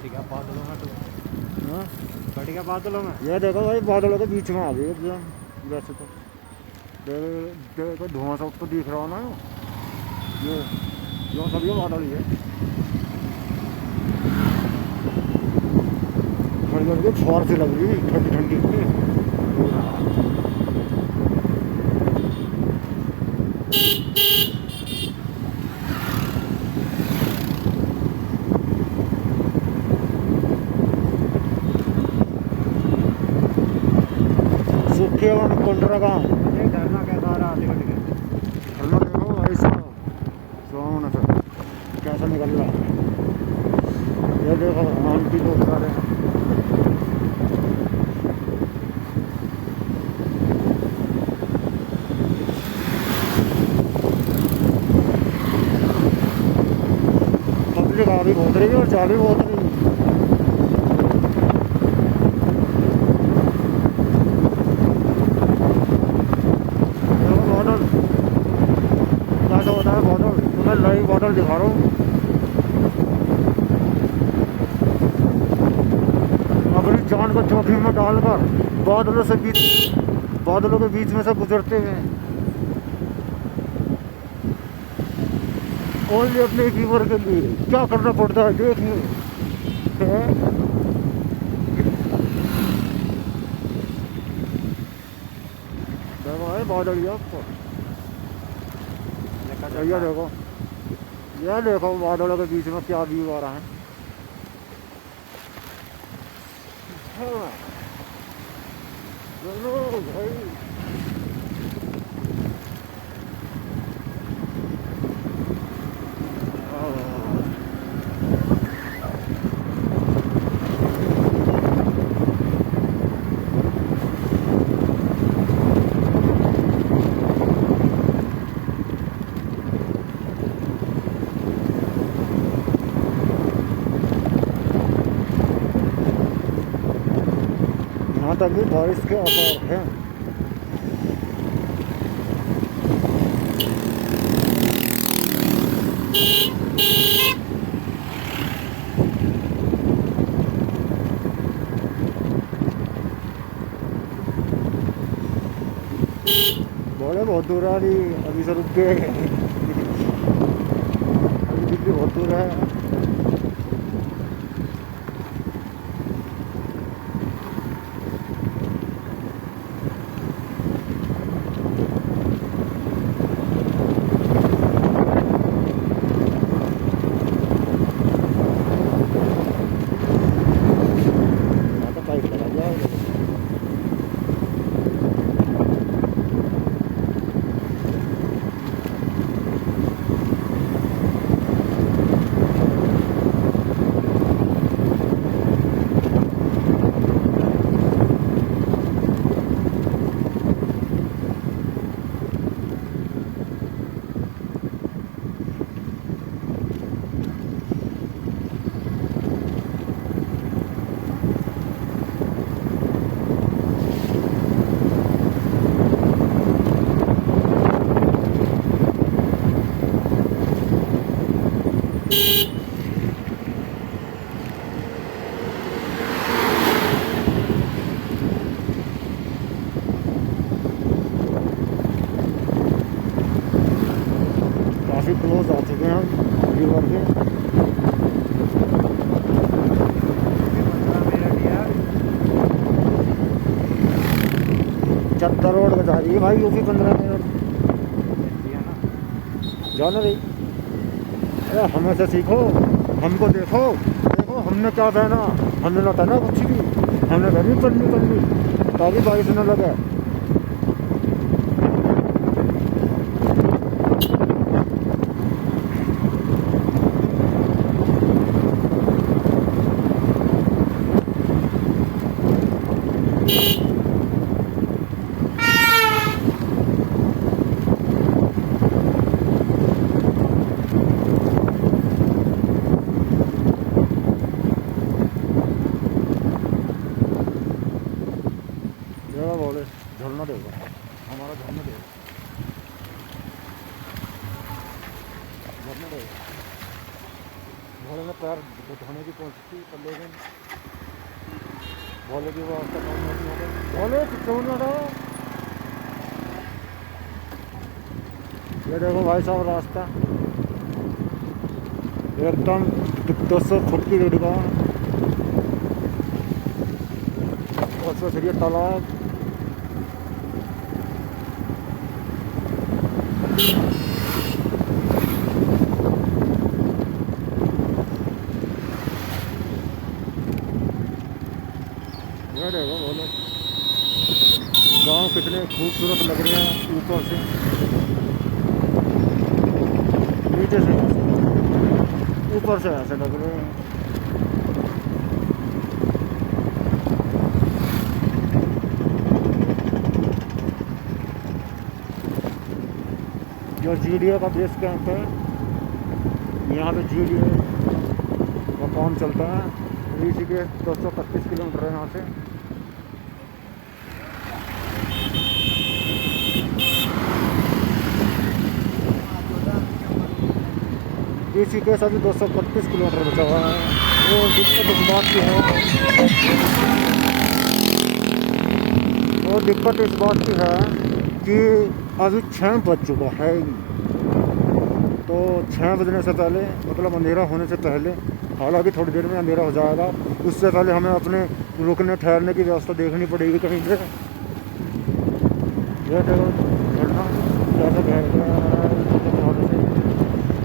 बढ़िया बादलों में तो हाँ बढ़िया बादलों में। ये देखो भाई बादलों के बीच में आ गई एकदम वैसे तो। देखो धुआं सब तो दिख रहा हो ना ये जो सब ये बादल ही है। खड़ी खड़ी फुहार से लग रही ठंडी ठंडी। सूखे और कुंडरा गाँव ये डरना कैसा रहा टिकट के। झरना देखो ऐसा सोना सा कैसा निकल रहा है। ये देखो आंटी लोग जा रहे हैं। पब्लिक आ भी बहुत रही है और जा भी बहुत रही है। देखो मॉडल कैसा होता है मॉडल तुम्हें लाइव मॉडल दिखा रहा हूँ। अपनी जान को जोखिम में डालकर बादलों के बीच में से गुजरते हुए ओनली अपने व्यूवर के लिए क्या करना पड़ता है देखिए। देखो बादल ये आपको ये देखो बादलों के बीच में क्या व्यू आ रहा है। हाँ, चलो भाई यहाँ तक भी बारिश के आसार हैं। बोले बहुत दूर आ रही अभी से रुक गए। अभी दिल्ली बहुत दूर है। काफ़ी क्लोज आ चुके हैं हम रिवर के। चत्तर रोड बता रही है भाई यूपी 15 मिनट जाना रही। अरे हमें से सीखो हमको देखो देखो हमने क्या पहना। हमने ना पहना कुछ भी हमने पहनी पन्नी ताकि बारिश न लगे। बोले झरना देगा हमारा झरना देगा झरना देगा घोड़े में पैर धोने की कोशिश की। पर लेकिन भोले की व्यवस्था कम नहीं हो गई। भोले क्यों ना रहा। ये देखो भाई साहब रास्ता एकदम 200 फुट की रेडी का और उसमें फिर ये तालाब। ये देखो बोलो गाँव कितने खूबसूरत लग रहे हैं ऊपर से नीचे से ऊपर से ऐसे लग रहे हैं। जो जीडीए का बेस कैंप है यहाँ पे जीडीए का काम चलता है। ऋषिकेश 225 किलोमीटर है यहाँ से। ऋषिकेश अभी 225 किलोमीटर बचा हुआ है। वो दिक्कत इस बात की है और दिक्कत इस बात की है कि अभी 6 बज चुका है। तो 6 बजने से पहले मतलब अंधेरा होने से पहले, हालांकि थोड़ी देर में अंधेरा हो जाएगा, उससे पहले हमें अपने रुकने ठहरने की व्यवस्था देखनी पड़ेगी कहीं पे। यह देखो झरना कैसे बह गया है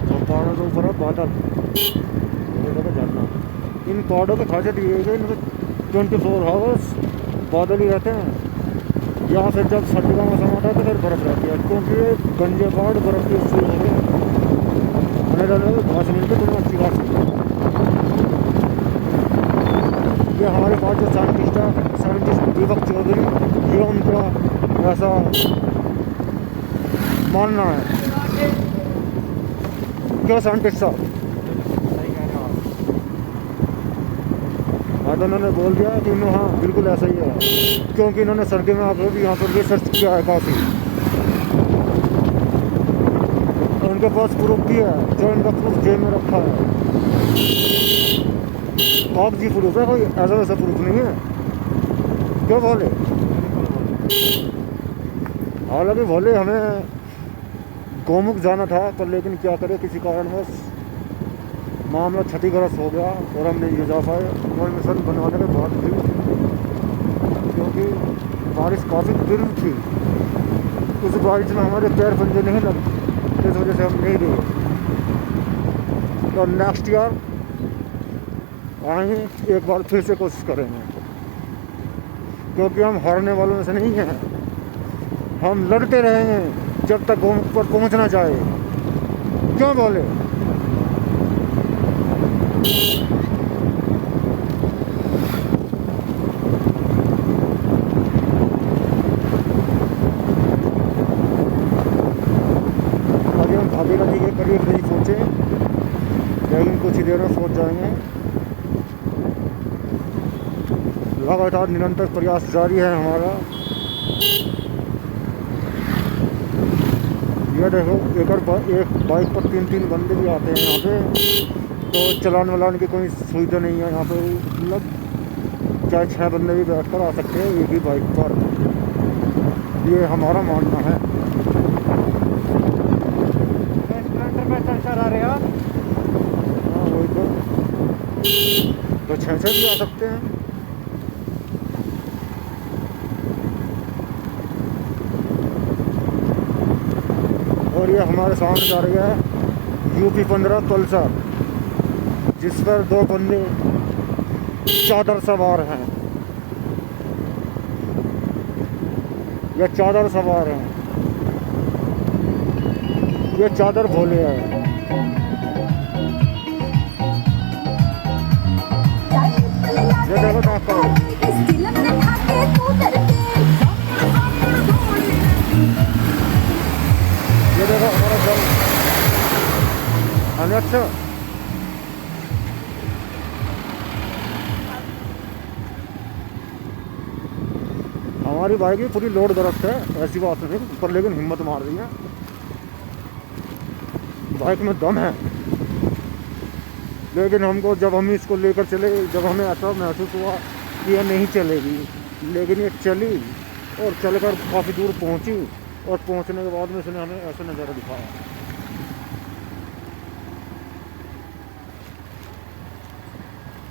और पहाड़ों के ऊपर है बादल। ये देखो झरना। इन पहाड़ों की खासियत ये है कि इनमें 24 आवर्स बादल ही रहते हैं। यहाँ फिर जब सर्दी का मौसम आता है तो फिर बर्फ़ रहती है, क्योंकि ये गंजे पहाड़ बर्फ़ की शुरू हो गए। आने जाने में 5 मिनट की तुम अच्छी बात है। ये हमारे पास जो साइंटिस्ट दीपक चौधरी, ये उनका ऐसा मानना है। क्या साइंटिस्ट साहब? सही कह रहे हो आप। हाँ तो उन्होंने बोल दिया कि हाँ बिल्कुल ऐसा ही है, क्योंकि इन्होंने सर्दी में आकर भी यहाँ पर रिसर्च किया है काफ़ी। उनके पास प्रूफ भी है, जो इनका प्रूफ जेब में रखा है। कागजी प्रूफ है, कोई ऐसा वैसा प्रूफ नहीं है। क्यों बोले? हालांकि बोले हमें गौमुख जाना था, पर लेकिन क्या करें किसी कारणवश मामला क्षतिग्रस्त हो गया और हम नहीं जा पाए। और मिशन बनवाने के बाद भी क्योंकि बारिश काफ़ी तीव्र थी, उस बारिश में हमारे पैर पंजे नहीं लगे, इस वजह से हम नहीं गए। तो नेक्स्ट ईयर आएंगे, एक बार फिर से कोशिश करेंगे, क्योंकि हम हारने वालों में से नहीं हैं। हम लड़ते रहेंगे जब तक गौमुख पर पहुंचना चाहे। क्यों बोले? अभी हम भाभी नदी के करीब नहीं पहुंचे, लेकिन कुछ ही देर में पहुंच जाएंगे। लगातार निरंतर प्रयास जारी है हमारा। ये देखो एक बाइक पर 3-3 बंदे भी आते हैं यहाँ पे, तो चलान वलान की कोई सुविधा नहीं है यहाँ पे। मतलब चाहे 6 बंदे भी बैठ कर आ सकते हैं एक ही बाइक पर, ये हमारा मानना है। स्प्लेंडर में चला रहे आप? हाँ वही तो 6 भी आ सकते हैं। और ये हमारे सामने जा रही है यूपी 15 पल्सर, जिस पर 2 बंदे चादर सवार हैं। ये चादर सवार हैं, ये चादर भोले हैं। ये देखो दोस्तों, ये देखो हमारा जल। अच्छा हमारी बाइक भी पूरी लोड दरख्त है, ऐसी बात नहीं, पर लेकिन हिम्मत मार रही है, बाइक में दम है। लेकिन हमको जब हम इसको लेकर चले, जब हमें ऐसा महसूस हुआ कि यह नहीं चलेगी, लेकिन ये चली और चलकर काफ़ी दूर पहुंची, और पहुंचने के बाद में इसने हमें ऐसा नज़ारा दिखाया।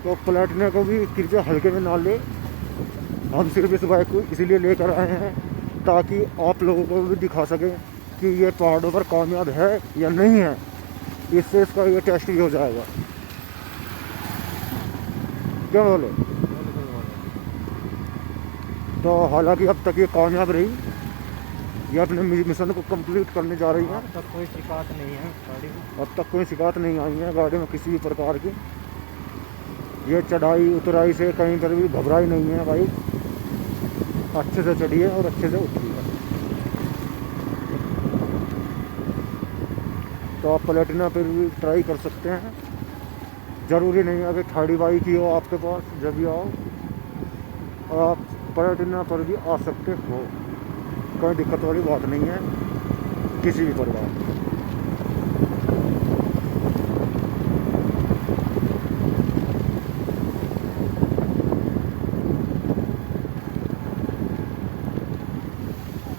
तो प्लेटिना को भी कृपया हल्के में ना ले। हम सिर्फ इस बाइक को इसीलिए लेकर आए हैं ताकि आप लोगों को भी दिखा सकें कि ये पहाड़ों पर कामयाब है या नहीं है। इससे इसका ये टेस्ट भी हो जाएगा। क्या बोले? तो हालांकि अब तक ये कामयाब रही, ये अपने मिशन को कंप्लीट करने जा रही है। अब तक कोई शिकायत नहीं है गाड़ी में। अब तक कोई शिकायत नहीं आई है गाड़ी में किसी भी प्रकार की। ये चढ़ाई उतराई से कहीं पर भी घबराई नहीं है भाई, अच्छे से चढ़ी है और अच्छे से उतरी है। तो आप प्लेटिना पर भी ट्राई कर सकते हैं। ज़रूरी नहीं है कि थर्डी बाइक ही हो आपके पास, जब भी आओ आप प्लेटिना पर भी आ सकते हो। कोई दिक्कत वाली बात नहीं है किसी भी प्रकार।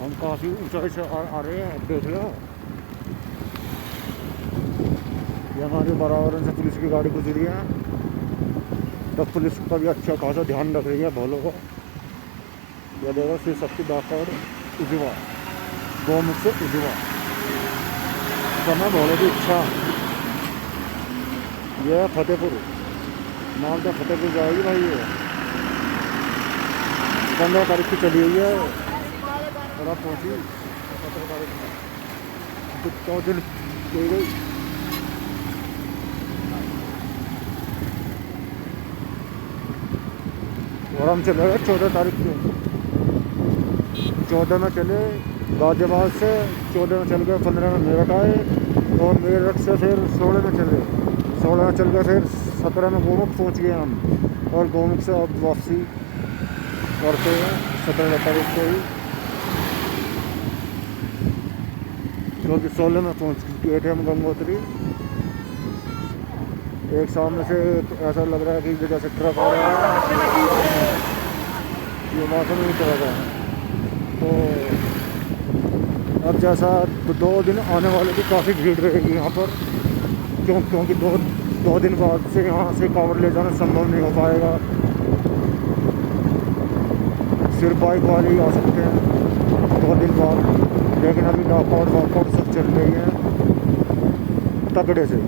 हम काफ़ी ऊंचाई से आ रहे हैं, देख लो। ये हमारे बराबर से पुलिस की गाड़ी गुजरी है, तो पुलिस का भी अच्छा खासा ध्यान रख रही है भोलों को। यह देखो श्री शक्ति डाकघर उजवा, गोमुख से उजवा समय भोलों की इच्छा। यह है फतेहपुर, मालदा फतेहपुर जाएगी भाई। ये 15 तारीख की चली हुई है और आप पहुँची 17 तारीख को, 4 दिन हो गई। और हम चले गए 14 तारीख को। 14 में चले गाजियाबाद से, 14 में चल गए, 15 में मेरठ आए, और मेरठ से फिर 16 में चले, 16 में चल गए, फिर 17 में गोमुख पहुंच गए हम। और गोमुख से अब वापसी करते हैं 17 तारीख को ही, क्योंकि 16 में पहुँच गए थे हम गंगोत्री। एक सामने से ऐसा लग रहा है कि जैसे ट्रक आ रहा है, ये मौसम नहीं चला गया। तो अब जैसा 2 दिन आने वाले की काफ़ी भीड़ रहेगी यहाँ पर, क्योंकि दो दिन बाद से यहाँ से कावड़ ले जाना संभव नहीं हो पाएगा। सिर्फ बाइक वाले ही आ सकते हैं 2 दिन बाद। लेकिन अभी डाकआउट वाकआउट सब चल रही हैं तगड़े से।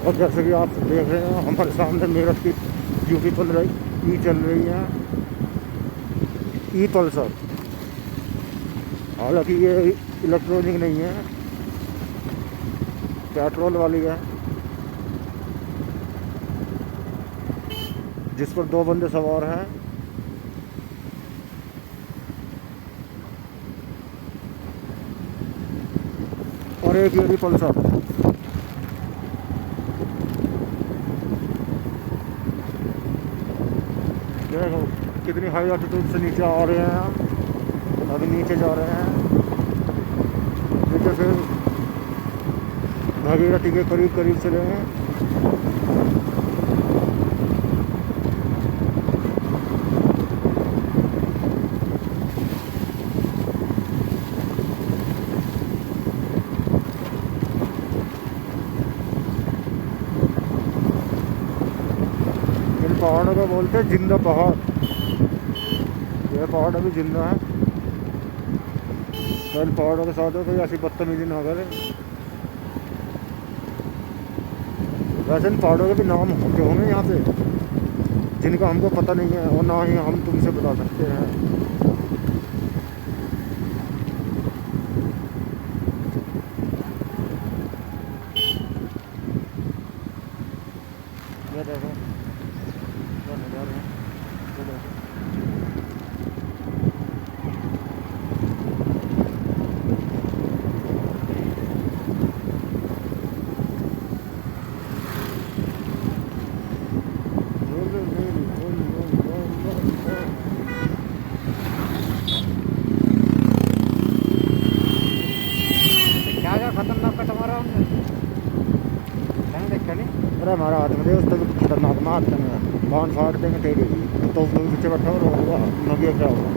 और जैसे कि आप देख रहे हैं हमारे सामने मेरठ की यूपी 15 ई चल रही है, ई पल्सर। हालांकि ये इलेक्ट्रॉनिक नहीं है, पेट्रोल वाली है, जिस पर 2 बंदे सवार हैं। और एक ये भी पल्सर। देखो कितनी हाई एल्टीट्यूड से नीचे आ रहे हैं। अभी नीचे जा रहे हैं, नीचे फिर भागीरथी के करीब करीब चले हैं। इन पहाड़ों को बोलते हैं जिंदा पहाड़। यह पहाड़ अभी जिंदा है, तो इन पहाड़ों के साथ कोई ऐसी बदतमीजी ना करे। वैसे इन पहाड़ों के भी नाम होते होंगे यहाँ पे, जिनका हमको पता नहीं है और ना ही हम तुमसे बता सकते हैं। ये देखो क्या नज़ारे हैं, ये देखो। क्या क्या खतरनाक कट मारा हमने। मार देंगे, बांध फाड़ देंगे तेरी, तो पीछे बैठा और होगा नबिया क्या होगा,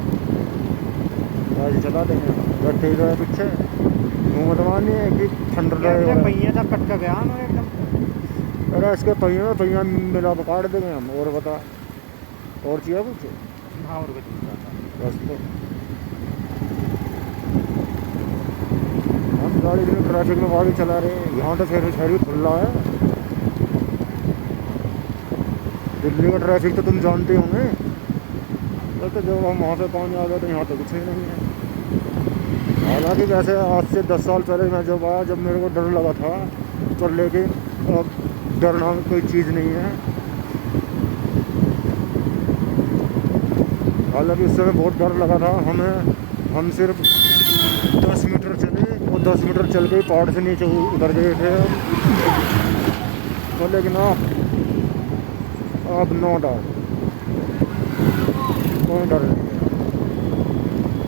गाड़ी चला देंगे, बैठे ही रहे पीछे, मुँह मतवानी है कि ठंड रहे पहिए तक कट का गया ना एकदम। अरे इसके पहिया मिला पकाड़ देंगे हम। और बता, और चाहिए कुछ? हाँ और कुछ नहीं चाहता। बस तो हम गाड़ी में ट्रैफिक में गाड़ी चला रहे हैं, यहाँ तो फिर शहर भी खुला है। दिल्ली का ट्रैफिक तो तुम जानते होंगे, तो जब हम वहाँ पे पहुँच आ गए तो यहाँ तो कुछ ही नहीं है। हालांकि वैसे आज से 10 साल पहले मैं जब आया, जब मेरे को डर लगा था, पर लेकिन अब डरना कोई चीज़ नहीं है। हालांकि उस समय बहुत डर लगा था हमें, हम सिर्फ 10 मीटर चले और 10 मीटर चल के पहाड़ से नीचे उतर गए थे हम। तो लेकिन अब नो डर, कोई डर नहीं है।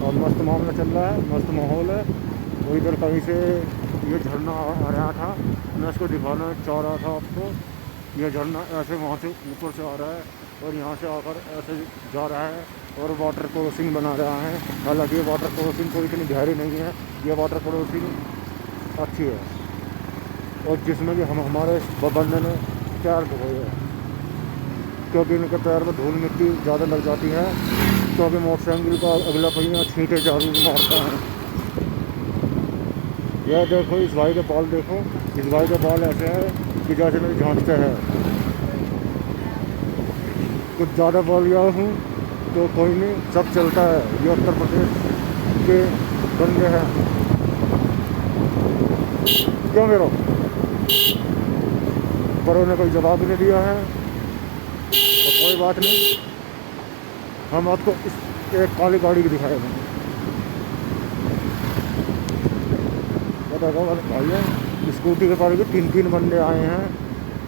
और मस्त मामला चल रहा है, मस्त माहौल है। वो इधर कहीं से ये झरना आ रहा था, मैं इसको दिखाना चाह रहा था आपको। ये झरना ऐसे वहाँ से ऊपर से आ रहा है और यहाँ से आकर ऐसे जा रहा है और वाटर क्रॉसिंग बना रहा है। हालांकि ये वाटर क्रॉसिंग कोई इतनी गहरी नहीं है, ये वाटर क्रॉसिंग अच्छी है और जिसमें कि हम हमारे बंदे ने पैर धोए हैं, क्योंकि इनके पैर में धूल मिट्टी ज़्यादा लग जाती है, क्योंकि मोटरसाइकिल का अगला पहिया छींटे जरूर मारता है। यह देखो, इस भाई के बाल देखो, इस भाई के बाल ऐसे है कि जैसे मेरी झांझ पे है। कुछ ज़्यादा बोल गया हूँ तो कोई नहीं, सब चलता है। ये उत्तर प्रदेश के बंदे हैं। क्यों मेरा बड़ों ने कोई जवाब नहीं दिया है तो कोई बात नहीं, हम आपको इस एक काली गाड़ी की दिखाएंगे। बताओ भैया, स्कूटी के पास भी 3-3 बंदे आए हैं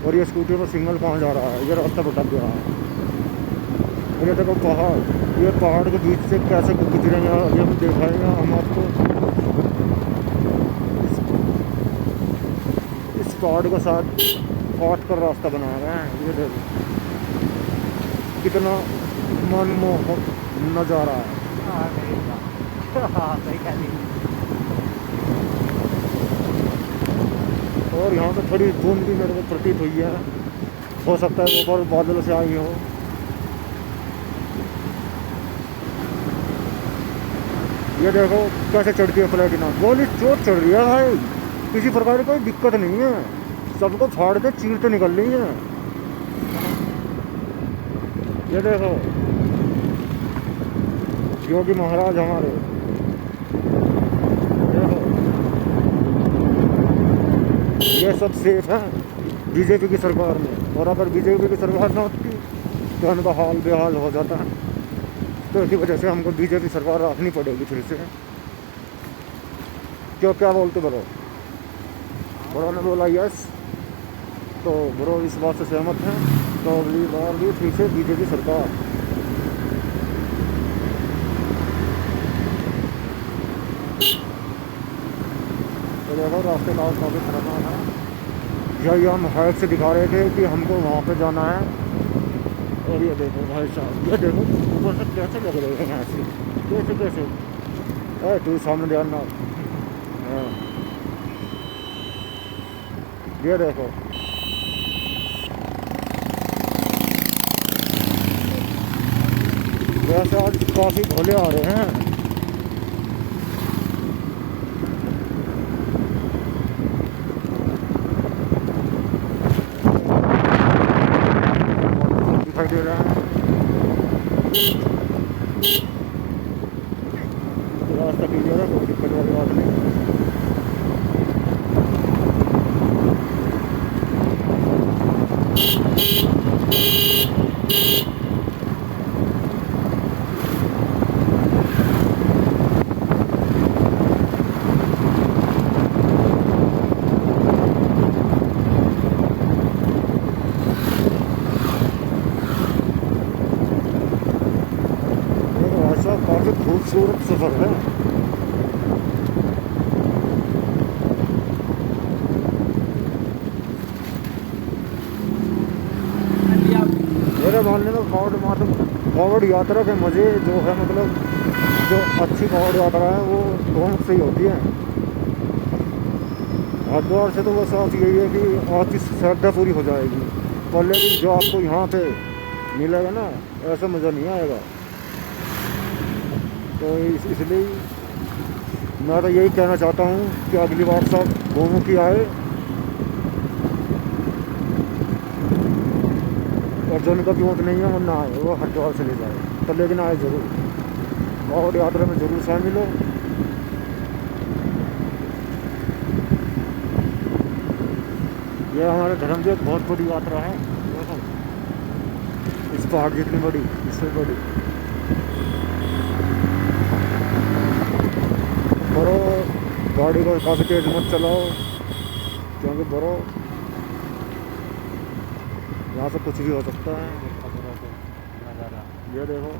और ये स्कूटी पर सिग्नल कहाँ जा रहा है, ये रास्ता भटक गया है। ये देखो पहाड़, ये पहाड़ के बीच से कैसे गुजरेंगे ये हम दिखाएंगे हम आपको। इस पहाड़ के साथ काट कर रास्ता बनाया गया है। ये देखो कितना मनमोहक नज़ारा है। हाँ सही कह दी। और यहाँ पे थोड़ी बूंद भी मेरे को प्रतीत हुई है, हो सकता है ऊपर बादल से आई हो। ये देखो कैसे चढ़ती है प्लेटिना, गोली चोट चढ़ रही है भाई, किसी प्रकार की कोई दिक्कत नहीं है, सबको फाड़ के चीर तो निकल रही है। ये देखो योगी महाराज हमारे, देखो ये सब सेफ है बीजेपी की सरकार में। और अगर बीजेपी की सरकार ना होती तो उनका हाल बेहाल हो जाता है। तो इसी वजह से हमको बीजेपी सरकार रखनी पड़ेगी फिर से। क्यों, क्या बोलते बरो? बड़ों ने बोला यस, तो बड़ो इस बात से सहमत हैं, तो अगली बार भी फिर से बीजेपी सरकार। तो देखो रास्ते का काफ़ी खतरनाक है। यही हम हाइट से दिखा रहे थे कि हमको वहाँ पे जाना है। और ये देखो भाई साहब, ये देखो ऊपर से कैसे लग रहे हैं यहाँ से, कैसे कैसे। अरे तू सामने ध्यान ना। हाँ ये देखो, वैसे आज काफ़ी भोले आ रहे हैं। दिखाई दे रहा है रास्ता क्लियर है, कोई दिक्कत वाली बात नहीं। काफ़ी खूबसूरत सफ़र है। अभी आप मान लेना कावड़ यात्रा के मज़े जो है, मतलब जो अच्छी कावड़ यात्रा है वो गोमुख से ही होती है। हरिद्वार से तो बस आप यही है कि आपकी श्रद्धा पूरी हो जाएगी, पर लेकिन जो आपको यहाँ पे मिलेगा ना, ऐसा मज़ा नहीं आएगा। तो इसलिए मैं तो यही कहना चाहता हूँ कि अगली बार सब गोमुख ही आए, और जो उनका कीमत नहीं है वो ना आए, वो हरिद्वार से ले जाए, तो लेकिन आए ज़रूर, कावड़ यात्रा में ज़रूर शामिल हो। यह हमारे धर्म की एक बहुत बड़ी यात्रा है। देखो इस पहाड़ जितनी बड़ी, इससे बड़ी। बरो गाड़ी को काफ़ी तेज मत चलाओ, क्योंकि बरो यहाँ से कुछ भी हो सकता है। ये देखो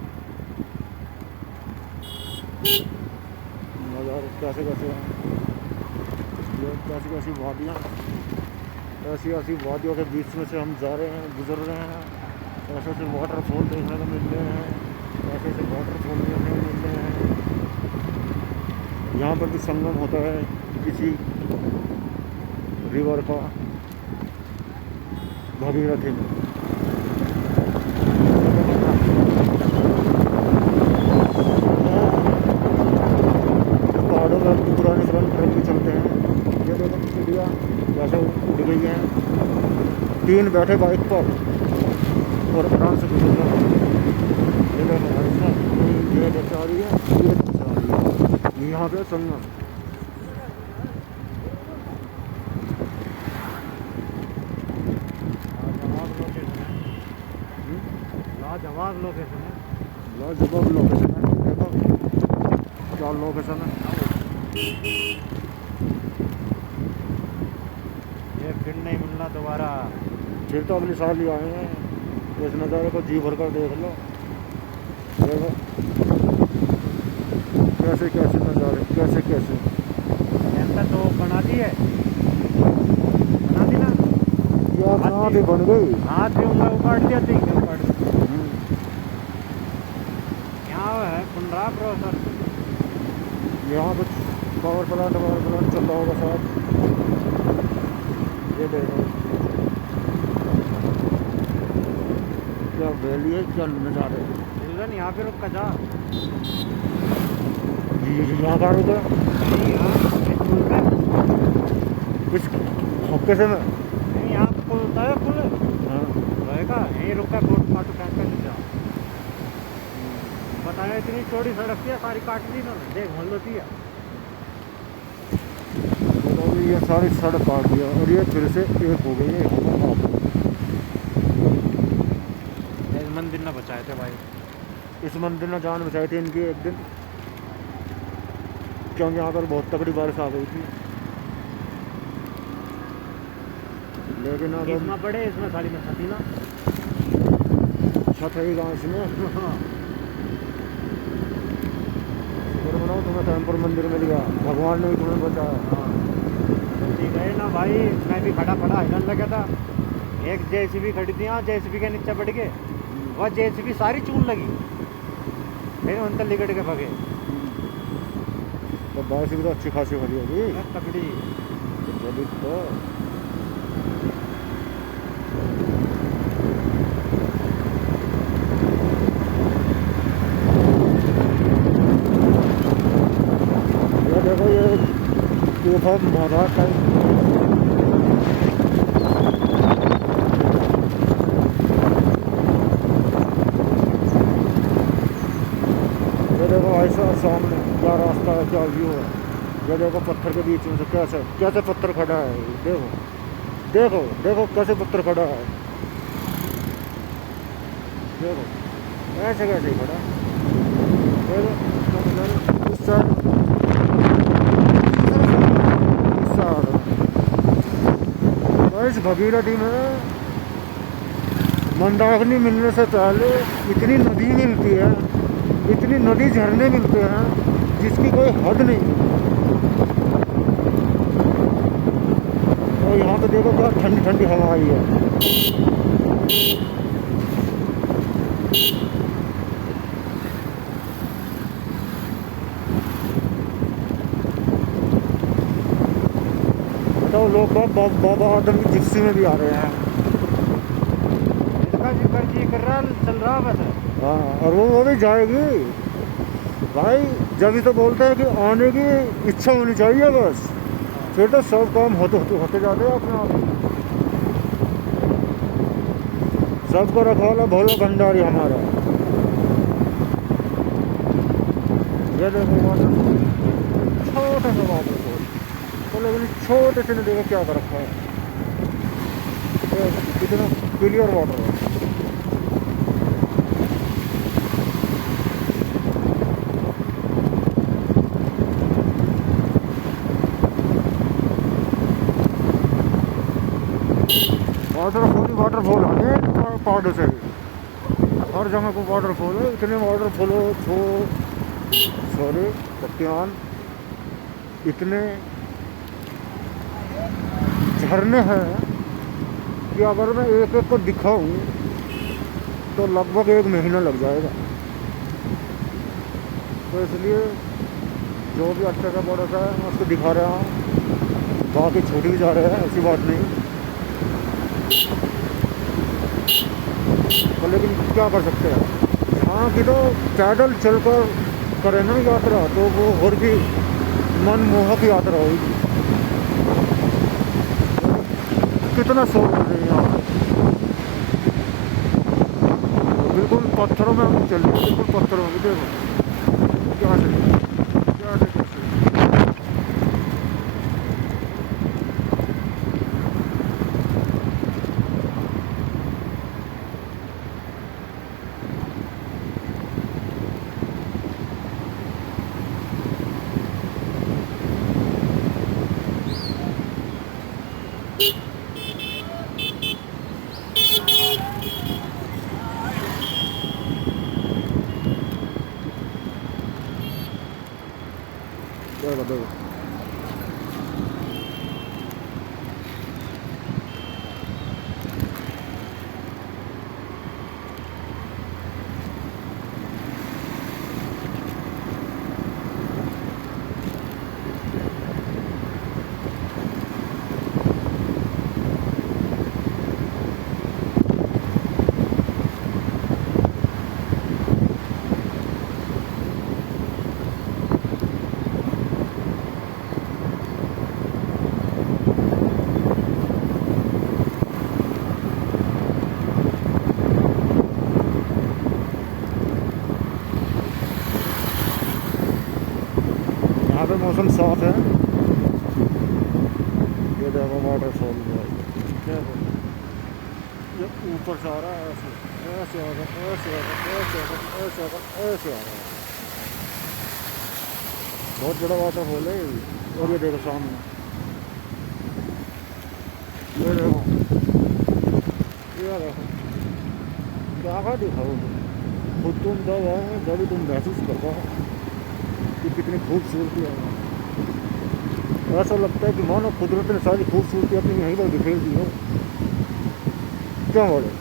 नज़ारे कैसे कैसे हैं, ये कैसी कैसी वादियाँ, ऐसी ऐसी वादियों के बीच में से हम जा रहे हैं, गुजर रहे हैं। ऐसे ऐसे वाटरफॉल देखने को मिल रहे हैं, ऐसे ऐसे वाटरफॉल देखने को मिल रहे हैं। यहाँ पर भी संगम होता है किसी रिवर का, भागीरथी में। पहाड़ों में पुराने ट्रक भी चलते हैं। ये देखो चिड़िया कैसे उड़ गई हैं, 3 बैठे बाइक पर और आराम से गुजर रहे हैं। ये देखो भाई साहब, ये लेके आ रही है, ये लेके आ रही है। यहाँ पे संगम, लाजवाब लोकेशन है, लाजवाब लोकेशन है। देखो क्या लोकेशन है। ये फिर नहीं मिलना दोबारा। फिर तो अगले साल ही आए हैं, इस नज़ारे को जी भर कर देख लो। देखो कैसे कैसे नज़ारे, कैसे कैसे। ऐसा तो बना दी है, बना दी ना, यार कहाँ भी बन गई। हाथ से उंगली उखाड़ दिया थी, उखाड़ दिया। यहाँ है पुनरा प्रोसेस, यहाँ कुछ पावर प्लांट चल रहा होगा साहब। ये देखो क्या वैली है, क्या नज़ारे। चिल्ड्रन यहाँ पे रुक का जा, यहाँ का रुका नहीं यहाँ इस पुल पे, इस हफ्ते से मैं। नहीं यहाँ पे पुल होता है, पुल हाँ रहेगा यहीं रुका, बोट माटू टैंक पे जा। बताया इतनी चौड़ी सड़क थी, सारी काट दी इन्होंने, देख मल होती है। तो ये सारी सड़क काट दिया और ये फिर से एक हो गई है। इस मंदिर ने बचाए थे भाई, इस मंदिर ने जान बचाई थी इनकी एक दिन, क्योंकि यहाँ पर बहुत तगड़ी बारिश आ गई थी। लेकिन अब इसमें बड़े, इसमें साड़ी में छती ना छत है गाँव इसमें। शुक्र मनाओ तुम्हें टाइम पर मंदिर मिल गया, भगवान ने भी तुम्हें बचाया। ठीक है ना भाई, मैं भी खड़ा पड़ा हिलन लगा था। एक जेसीबी खड़ी थी यहाँ, जेसीबी के नीचे बढ़ गए, वह जेसीबी सारी चून लगी, फिर उन तक लिकट के भगे। तो बारिश भी तो अच्छी खासी भरी होगी, तकड़ी जल्दी तो। ये देखो ये तूफान महाराज का ऐसा सामने क्या रास्ता है, क्या व्यू है। ये देखो पत्थर के बीच में से कैसे कैसे पत्थर खड़ा है। देखो देखो देखो कैसे पत्थर खड़ा है, देखो ऐसे कैसे खड़ा। देखो उस साइड इस भगीरथी में मंदाकिनी मिलने से पहले इतनी नदी मिलती है, इतनी नदी झरने मिलते हैं जिसकी कोई हद नहीं। और यहाँ पे देखो क्या ठंडी ठंडी हवा आई है। लोग बाबा आदम की जिप्सी में भी आ रहे हैं। इसका जिक्र जी कर रहा चल रहा बस है। हाँ, और वो भी जाएगी भाई। जब ही तो बोलते हैं कि आने की इच्छा होनी चाहिए बस, फिर तो सब काम होते जाते हैं अपने आप ही। सबको रखवाला भोला भंडारी हमारा। ये देखो वाटरफॉल, छोटा सा वाटरफॉल, तो लेकिन छोटे से ने देखो क्या कर रखा है, ये कितना क्लियर वाटर है। वाटरफॉल ही वाटरफॉल है पहाड़ों से ही, हर जगह को वाटरफॉल है। इतने वाटरफॉल हो, सॉरी कप्तान, इतने झरने हैं कि अगर मैं एक एक को दिखाऊं तो लगभग 1 महीना लग जाएगा। तो इसलिए जो भी अच्छा सा बड़ा सा है मैं उसको दिखा रहा हूँ, बाकी छोटी भी जा रहे हैं, ऐसी बात नहीं। तो लेकिन क्या कर सकते हैं, यहाँ की तो पैदल चलकर करें ना यात्रा तो वो और भी मनमोहक यात्रा होगी। कितना शोर कर रही है यहाँ पे, बिल्कुल पत्थरों में हम चल रहे हैं, बिल्कुल पत्थरों में। देखो क्या से क्या से कैसे देखो। यहाँ पे मौसम साफ है। ये देखो वाटरफॉल देखो, ये ऊपर से आ रहा है, ऐसे आ रहा है, ऐसे आ रहा है, ऐसे आ रहा है, ऐसे आ रहा है, ऐसे आ रहा है। बहुत बड़ा वाटरफॉल है ये। और ये देखो सामने, ये देखो, ये देखो क्या दिखाओ खुद तुम जब आए जब तुम महसूस कर पाओ कि कितनी खूबसूरती है। ऐसा लगता है कि मानो कुदरत ने सारी खूबसूरती अपनी यहीं पर बिखेर दी हो। क्या बोले,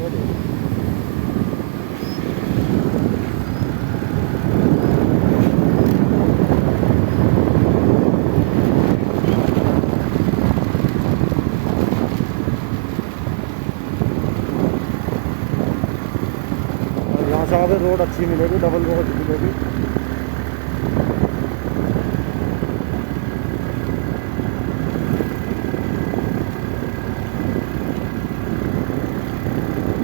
ये देखो। और यहाँ से आगे रोड अच्छी मिलेगी, डबल रोड मिलेगी।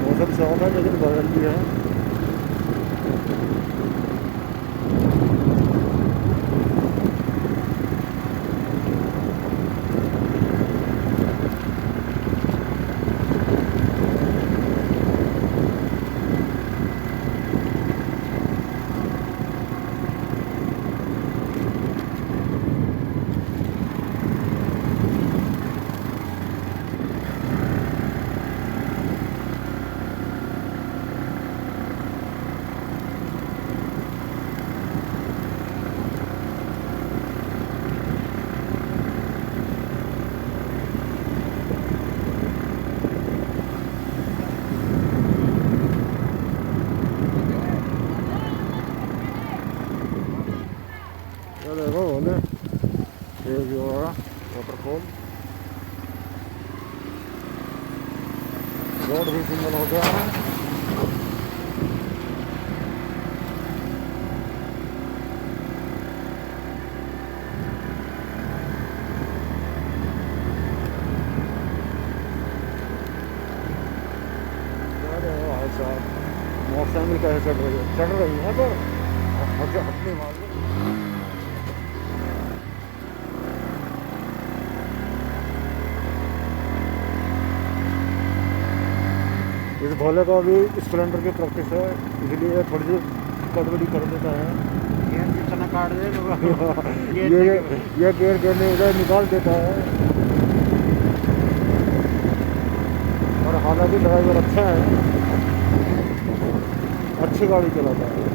मौसम साफ है लेकिन बदल भी है। रोड भी सिंगल हो गया है। अरे भाई साहब, मोटरसाइकिल कैसे चढ़ रही है तो हटने मार लो। इस भोले को अभी स्प्लेंडर की प्रैक्टिस है, इसलिए थोड़ी सी गड़बड़ी कर देता है। ये जितना काट दे तो ये गियर गिरने उधर निकाल देता है। और हालांकि ड्राइवर अच्छा है, अच्छी गाड़ी चलाता है।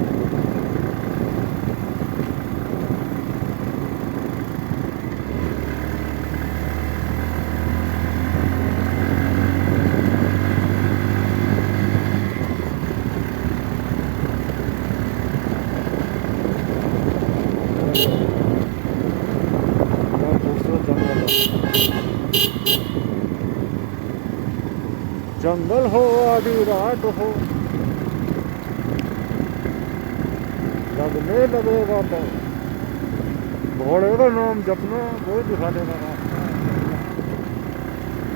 बहुत खूबसूरत जंगल है। जंगल हो आधी रात हो, लगने लगेगा तो घोड़े का नाम जपना, वो दिखा देगा रास्ता,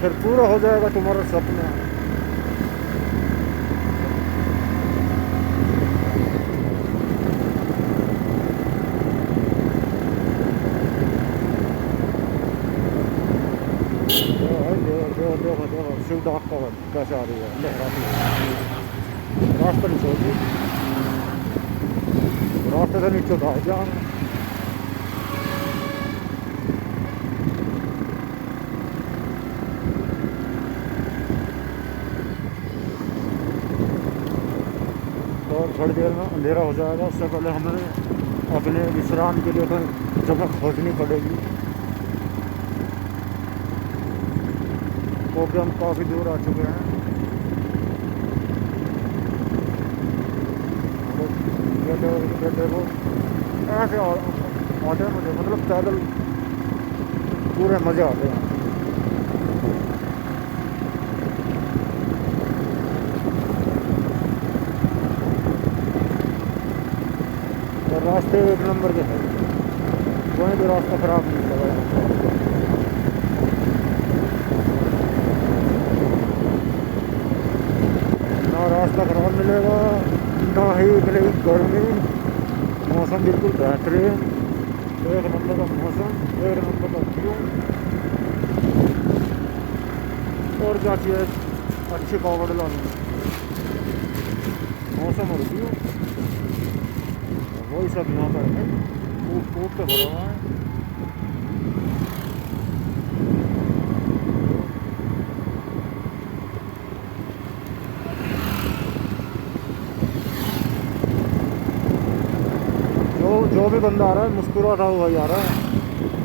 फिर पूरा हो जाएगा तुम्हारा सपना। देखो देखो देखो शिव डाक का कैसे आ रही है, लहराती है। रास्ता नहीं छोड़ती, रास्ते से नीचे उतार जा। और थोड़ी देर में अंधेरा हो जाएगा, उससे पहले हमें अपने विश्राम के लिए कहीं जगह खोजनी पड़ेगी, क्योंकि हम काफ़ी दूर आ चुके हैं। ये देखो ऐसे आते हैं मुझे, मतलब पैदल पूरे मज़े आते हैं। और रास्ते एक नंबर के हैं, कोई भी रास्ता खराब नहीं लगा है। ना रास्ता खराब मिलेगा, ना ही मिलेगी गर्मी, मौसम बिल्कुल बेहतरीन, एक नंबर का मौसम, एक नंबर का व्यू। और क्या चाहिए अच्छी कावड़ लानी, मौसम और व्यू, वही सब यहाँ पर है, कूट कूट के भरा हुआ है। जो भी बंदा आ रहा है मुस्कुराता हुआ ही आ रहा है।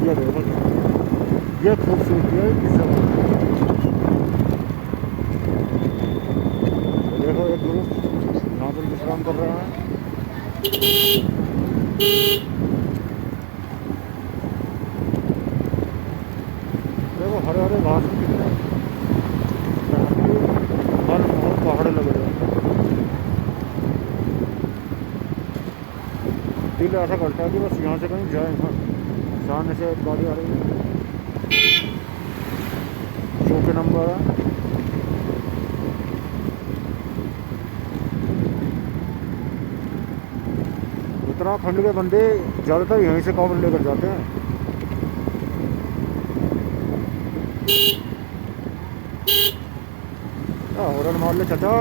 ये देखो, ये खूबसूरती है इस समय। देखो एक ग्रुप यहाँ पर विश्राम कर रहा है। देखो हरे हरे घास भी कितने मनमोहक पहाड़ लग रहे हैं। दिल ऐसा करता है कि बस यहाँ से कहीं जाए ना। सामने से एक गाड़ी आ रही है, शो के नंबर है। उत्तराखंड के बंदे ज़्यादातर यहीं से कावड़ लेकर जाते हैं। हॉर्न मार ले चाचा।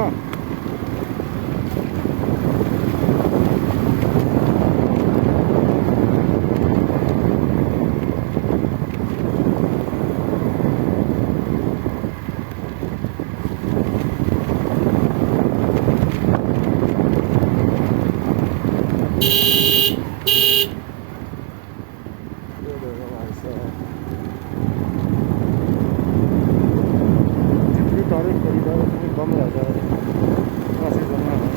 जितनी तारीफ करी जाए उतनी कम रह जाए, ऐसी जगह है।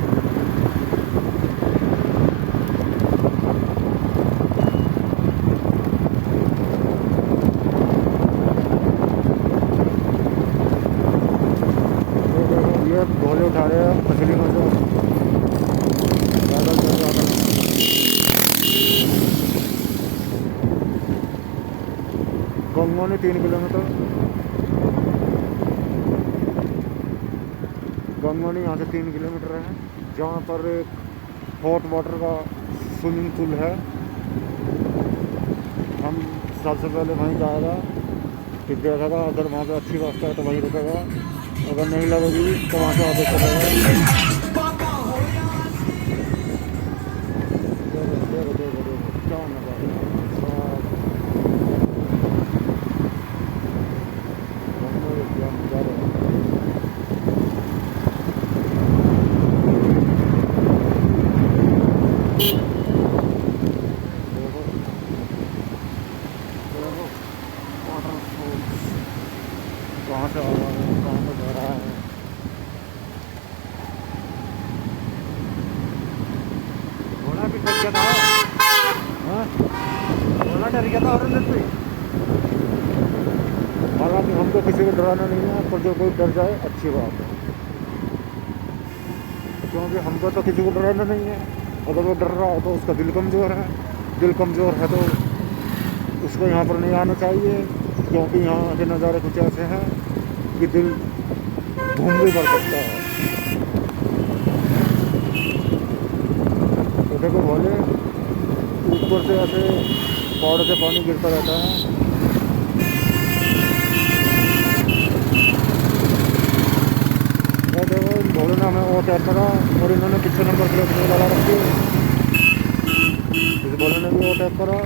3 किलोमीटर। गंगमणि यहाँ से 3 किलोमीटर है, जहाँ पर एक हॉट वाटर का स्विमिंग पूल है। हम सबसे पहले वहीं जाएगा कि देखेगा, अगर वहाँ पे अच्छी व्यवस्था है तो वहीं रुकेगा, अगर नहीं लगेगी तो वहाँ से आगे चलेगा। क्या नज़ारा है, क्या नज़ारा है। कहाँ से आ रहा है, कहाँ से जा रहा है। घोड़ा भी डर गया था, हाँ? घोड़ा डर गया था और पे। हालांकि हमको किसी को डराना नहीं है, पर जो कोई डर जाए अच्छी बात है, क्योंकि हमको तो किसी को डराना नहीं है। अगर वो डर रहा है तो उसका दिल कमज़ोर है, दिल कमज़ोर है तो उसको यहाँ पर नहीं आना चाहिए, क्योंकि यहाँ के नज़ारे कुछ ऐसे हैं कि दिल घूम भी पड़ सकता है। तो देखो भोले, ऊपर से ऐसे पहाड़ से पानी गिरता रहता है। देखो इन भोले ने हमें ओवरटेक करा और इन्होंने पीछे नंबर प्लेट नहीं लगा रखी। इस भोले ने भी ओवरटेक करा।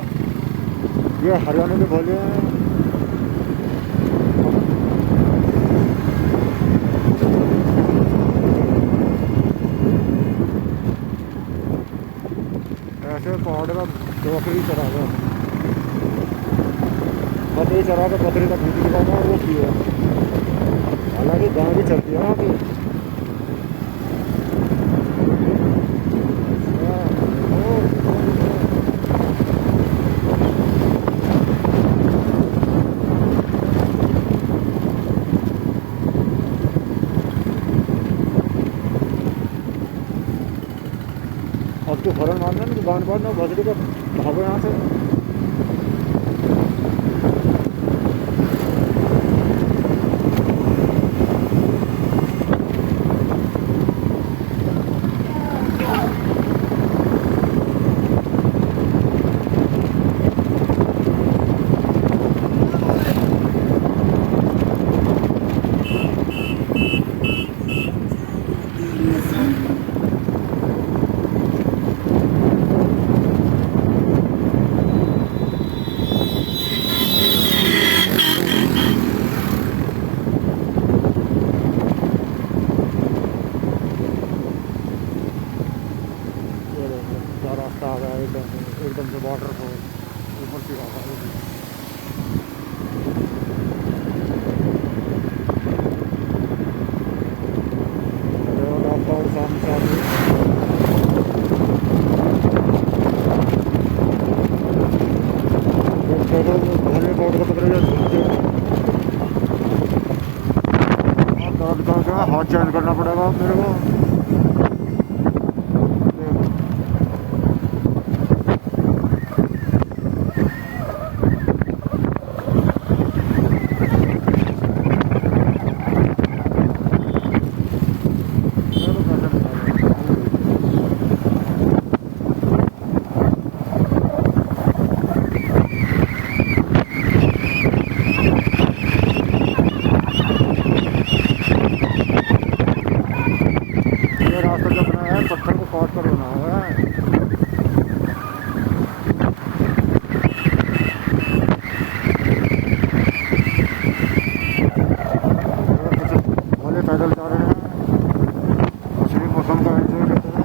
ये हरियाणा के भोले हैं। ऐसे पहाड़ का बकरी चरा गया, बकरी चरा कर बकरी का दूध निकालना वो किया। हालांकि गाँव भी चलती है वहाँ की। अब तो हॉर्न मारना नहीं, गान बांधना बजरी का भागो यहाँ से। रास्ता आ गया एकदम से वाटरफॉल ऊपर से आ गया। रास्ता और सामने सामने भोले बोर्ड का पकड़े हाथ चेंज करना पड़ेगा मेरे को। रास्ता जो बनाया है पत्थर को काट कर बना हुआ है। भोले पैदल जा रहे हैं, असली मौसम का एंजॉय करते हैं।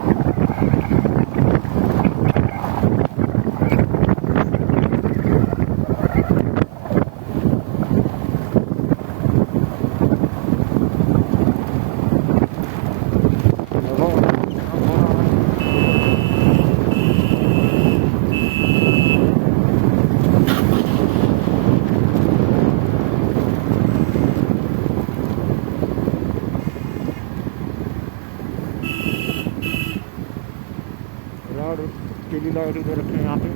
केली लाइट उधर रखे हैं यहाँ पे।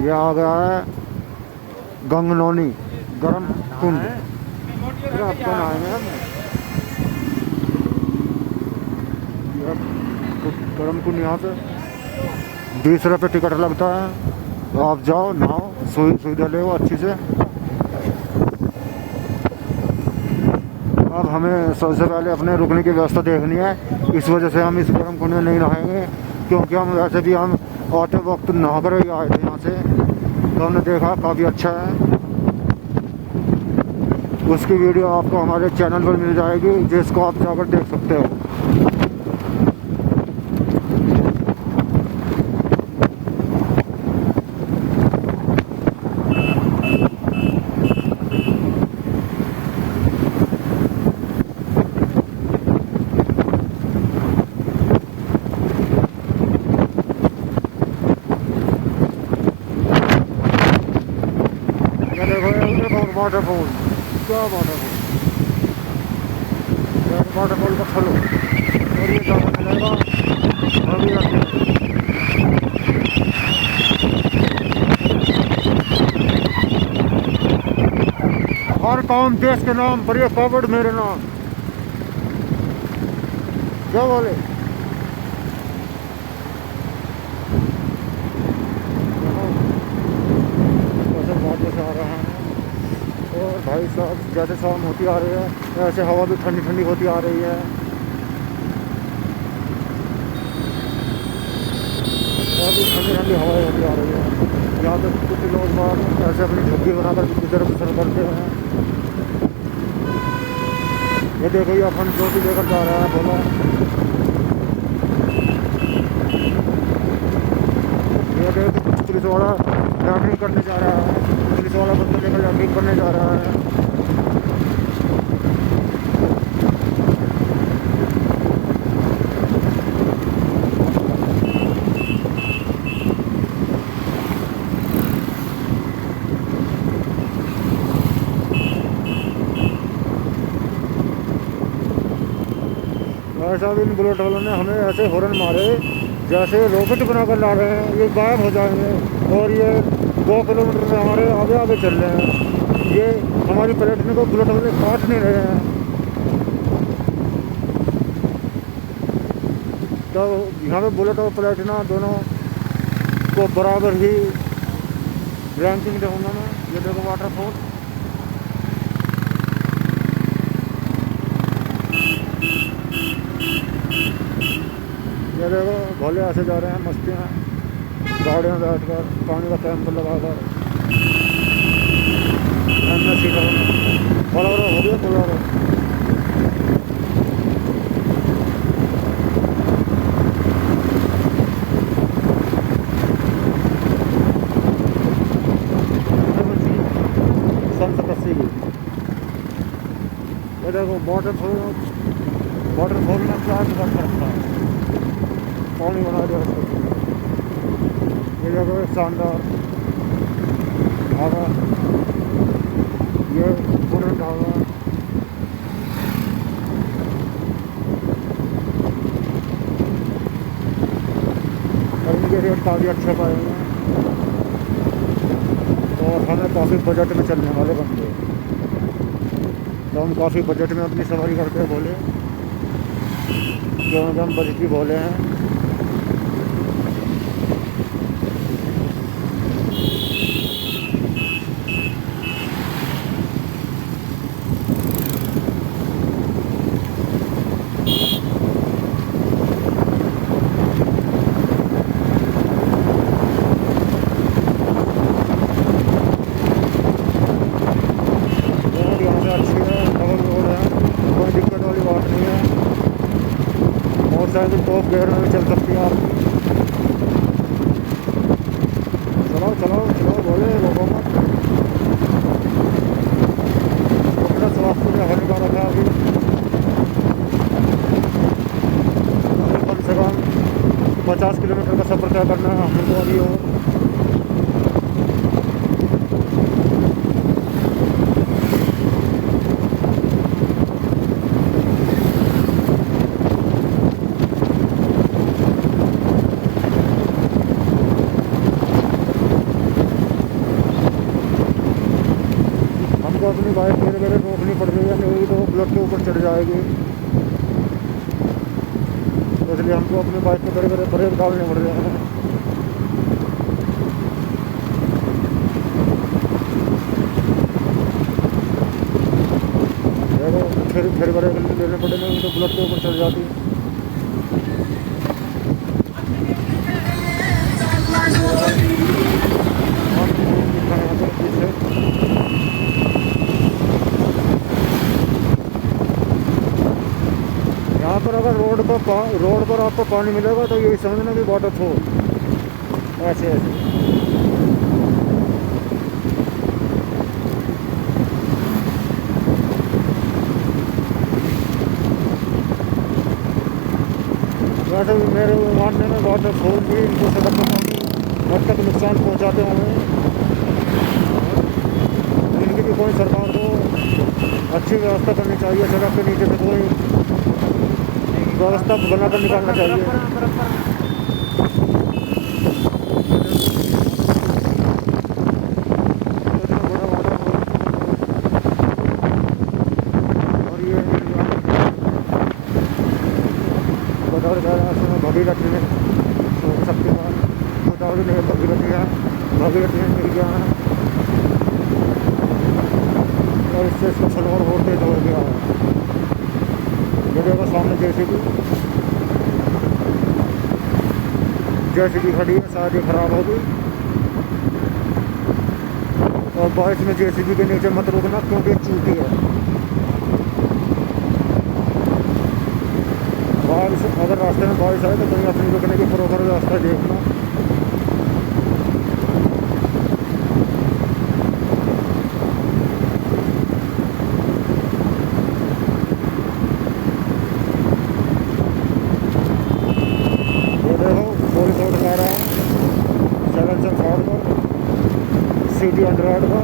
ये आ गया है गंगनौनी गर्म कुंड। है? अरे अब तो नहाएंगे हम। ये गर्म कुंड यहाँ पे 20 रुपये टिकट लगता है। तो आप जाओ नहाओ, सुविधा ले अच्छी से। अब हमें सबसे पहले अपने रुकने की व्यवस्था देखनी है, इस वजह से हम इस गर्म कुंड में नहीं नहाएंगे, क्योंकि हम वैसे भी हम आते वक्त नहा कर ही आए थे यहाँ से। तो हमने देखा काफ़ी अच्छा है। उसकी वीडियो आपको हमारे चैनल पर मिल जाएगी, जिसको आप जाकर देख सकते हो। वाटरफॉल, क्या वाटरफॉल, वाटरफॉल का फलो और ये ज़्यादा मिलेगा अभी रखने। हर काम देश के नाम पर, ये कवर्ड मेरे नाम, क्या बोले। वापस आ रहे हैं और भाई साहब जैसे शाम होती आ रही है ऐसे हवा भी ठंडी ठंडी होती आ रही है। बहुत ही ठंडी ठंडी हवा होती आ रही है। यहाँ पे कुछ लोग बाहर ऐसे अपनी झुग्गी बनाकर इधर उधर करते हैं। ये देखो ये अपन जो भी लेकर जा रहा है बोला। ये देखो कुछ पुलिस वाला लैंडिंग करने जा रहा है, पुलिस वाला बंदा लेकर लैंडिंग करने जा रहा है। ऐसा भी इन बुलेट वालों ने हमें ऐसे हॉर्न मारे जैसे रॉकेट बनाकर ला रहे हैं, ये गायब हो जाएंगे और ये 2 किलोमीटर से हमारे आगे आगे चल रहे हैं। ये हमारी पलटने को बुलेट वाले काट नहीं रहे हैं। तो यहाँ पे बुलेट और प्लेटिना दोनों को बराबर ही रैंकिंग दूँगा मैं। ये देखो वाटरफॉल, ये देखो भोले ऐसे जा रहे हैं मस्तियाँ गाड़ियों में बैठ कर, पानी का कैंप लगा कर। हो गया बोला ये देखो वाटरफॉल में क्या कर सकता है, पानी बना दिया उसको। ये देखो शानदार ढाबा, ये पूरा ढाबा। और इनके रेट काफ़ी अच्छे पाए हैं और हमें काफ़ी बजट में चलने वाले बंदे, तो हम काफ़ी बजट में अपनी सवारी करते हैं बोले, क्योंकि हम बजट भी बोले हैं। मोटरसाइकिल टॉप गियर में चल सकती है आप। चलाओ चलाओ चलाओ बोले लोगों को, अपना स्वास्थ्य में हानिकारक है। अभी कम से कम 50 किलोमीटर का सफ़र तय करना है हमको अभी। और अपनी बाइक मेरे मेरे रोकनी पड़ रही है, नहीं तो ब्लड के ऊपर चढ़ जाएगी। इसलिए हमको अपनी बाइक पे मेरे ब्रेक डालने पड़ रहे हैं। फिर ब्रेक लेने पड़े, नहीं तो ब्लड के ऊपर चढ़ जाती। यहाँ पर अगर रोड पर आपको पानी मिलेगा तो यही समझना कि वाटरफॉल ऐसे ऐसे। वैसे भी मेरे मानने में वाटरफॉल भी इनको सड़क पर काफ़ी हद तक नुकसान पहुँचाते होंगे। इनकी भी कोई सरकार को अच्छी व्यवस्था करनी चाहिए, सड़क के नीचे से कोई व्यवस्था बनाकर निकालना चाहिए। और ये भगीरथी में शक्तिमान गोदावरी नहीं, भगीरथी में मिल गया है और इससे इसका फ्लोर और तेज हो गया है। ये देखो सामने जेसीबी खड़ी है, शायद ये खराब हो गई। और बारिश में जेसीबी के नीचे मत रुकना क्योंकि चूटी है। बारिश अगर रास्ते में बारिश आए तो कहीं अपनी रुकने की प्रॉपर व्यवस्था देखना। ये देखो पुलिस रोड जा रहा है 774 का, सिटी 100 का।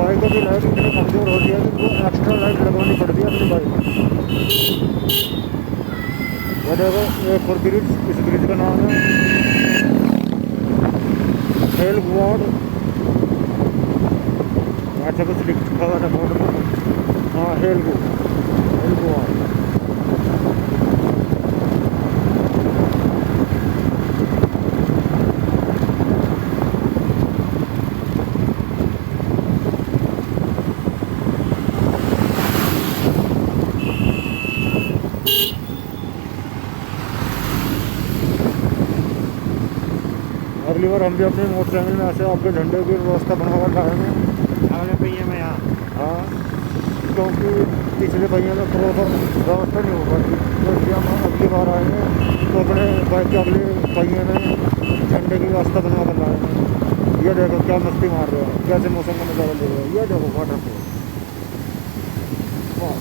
बाइक की लाइट इतनी कमज़ोर होती है कि उनको एक्स्ट्रा लाइट लगवानी पड़ती है अपनी बाइक। ये देखो एक और ब्रिज, इस ब्रिज का नाम है हेल्ग वार्ड। अच्छा कुछ लिखा हुआ था बोर्ड में, हाँ हेल्ग वार्ड। अगली बार हम भी अपने मोटरसाइकिल में ऐसे आपके झंडे की व्यवस्था बनवाकर लाएंगे अगले पहिए में यहाँ। हाँ, क्योंकि पिछले पहिए में प्रॉपर व्यवस्था नहीं हो पाती, तो इसलिए हम अगली बार आएंगे तो अपने बाइक के अगले पहिए में झंडे की व्यवस्था बनवा कर लाएंगे। ये देखो क्या मस्ती मार रहे हो, कैसे मौसम का नज़ारा ले रहे हो। ये देखो वाटरफॉल, वाह।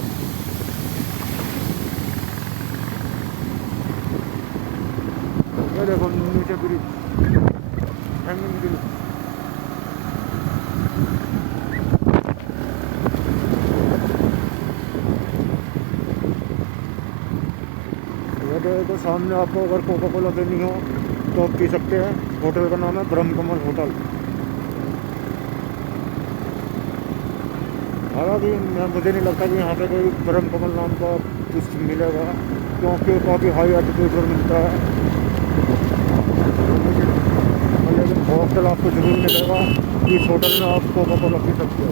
ये देखो नीचे ब्रिज, हैंगिंग ब्रिज। ये देखो सामने आपको अगर कोका कोला पीनी हो तो आप पी सकते हैं। होटल का नाम है ब्रह्मकमल होटल। हालांकि मुझे नहीं लगता कि यहाँ पे कोई ब्रह्मकमल नाम का कुछ मिलेगा, क्योंकि काफ़ी हाई एल्टीट्यूड पर मिलता है। लेकिन हॉस्टल आपको जरूर मिलेगा, इस होटल में आप कोका कोला पी सकते हो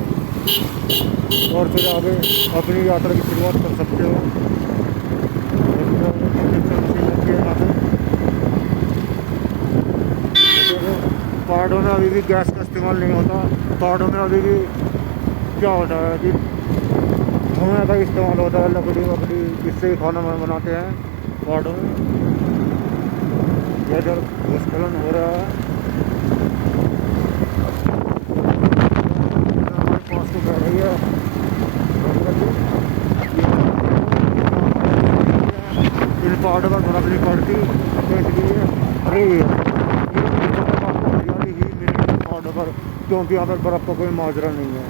और फिर आगे अपनी यात्रा की शुरुआत कर सकते हो। पहाड़ों में अभी भी गैस का इस्तेमाल नहीं होता। पहाड़ों में अभी भी क्या होता है कि धुएँ का इस्तेमाल होता है, लकड़ी वकड़ी, जिससे खाना बनाते हैं पहाड़ों में। इधर भूस्खलन हो रहा है। हमारे पास को कह रही है इन पहाड़ों पर बर्फ नहीं पड़ती, तो इसलिए हरियाली ही मिलेगी पहाड़ों पर, क्योंकि यहाँ पर बर्फ़ का कोई माजरा नहीं है।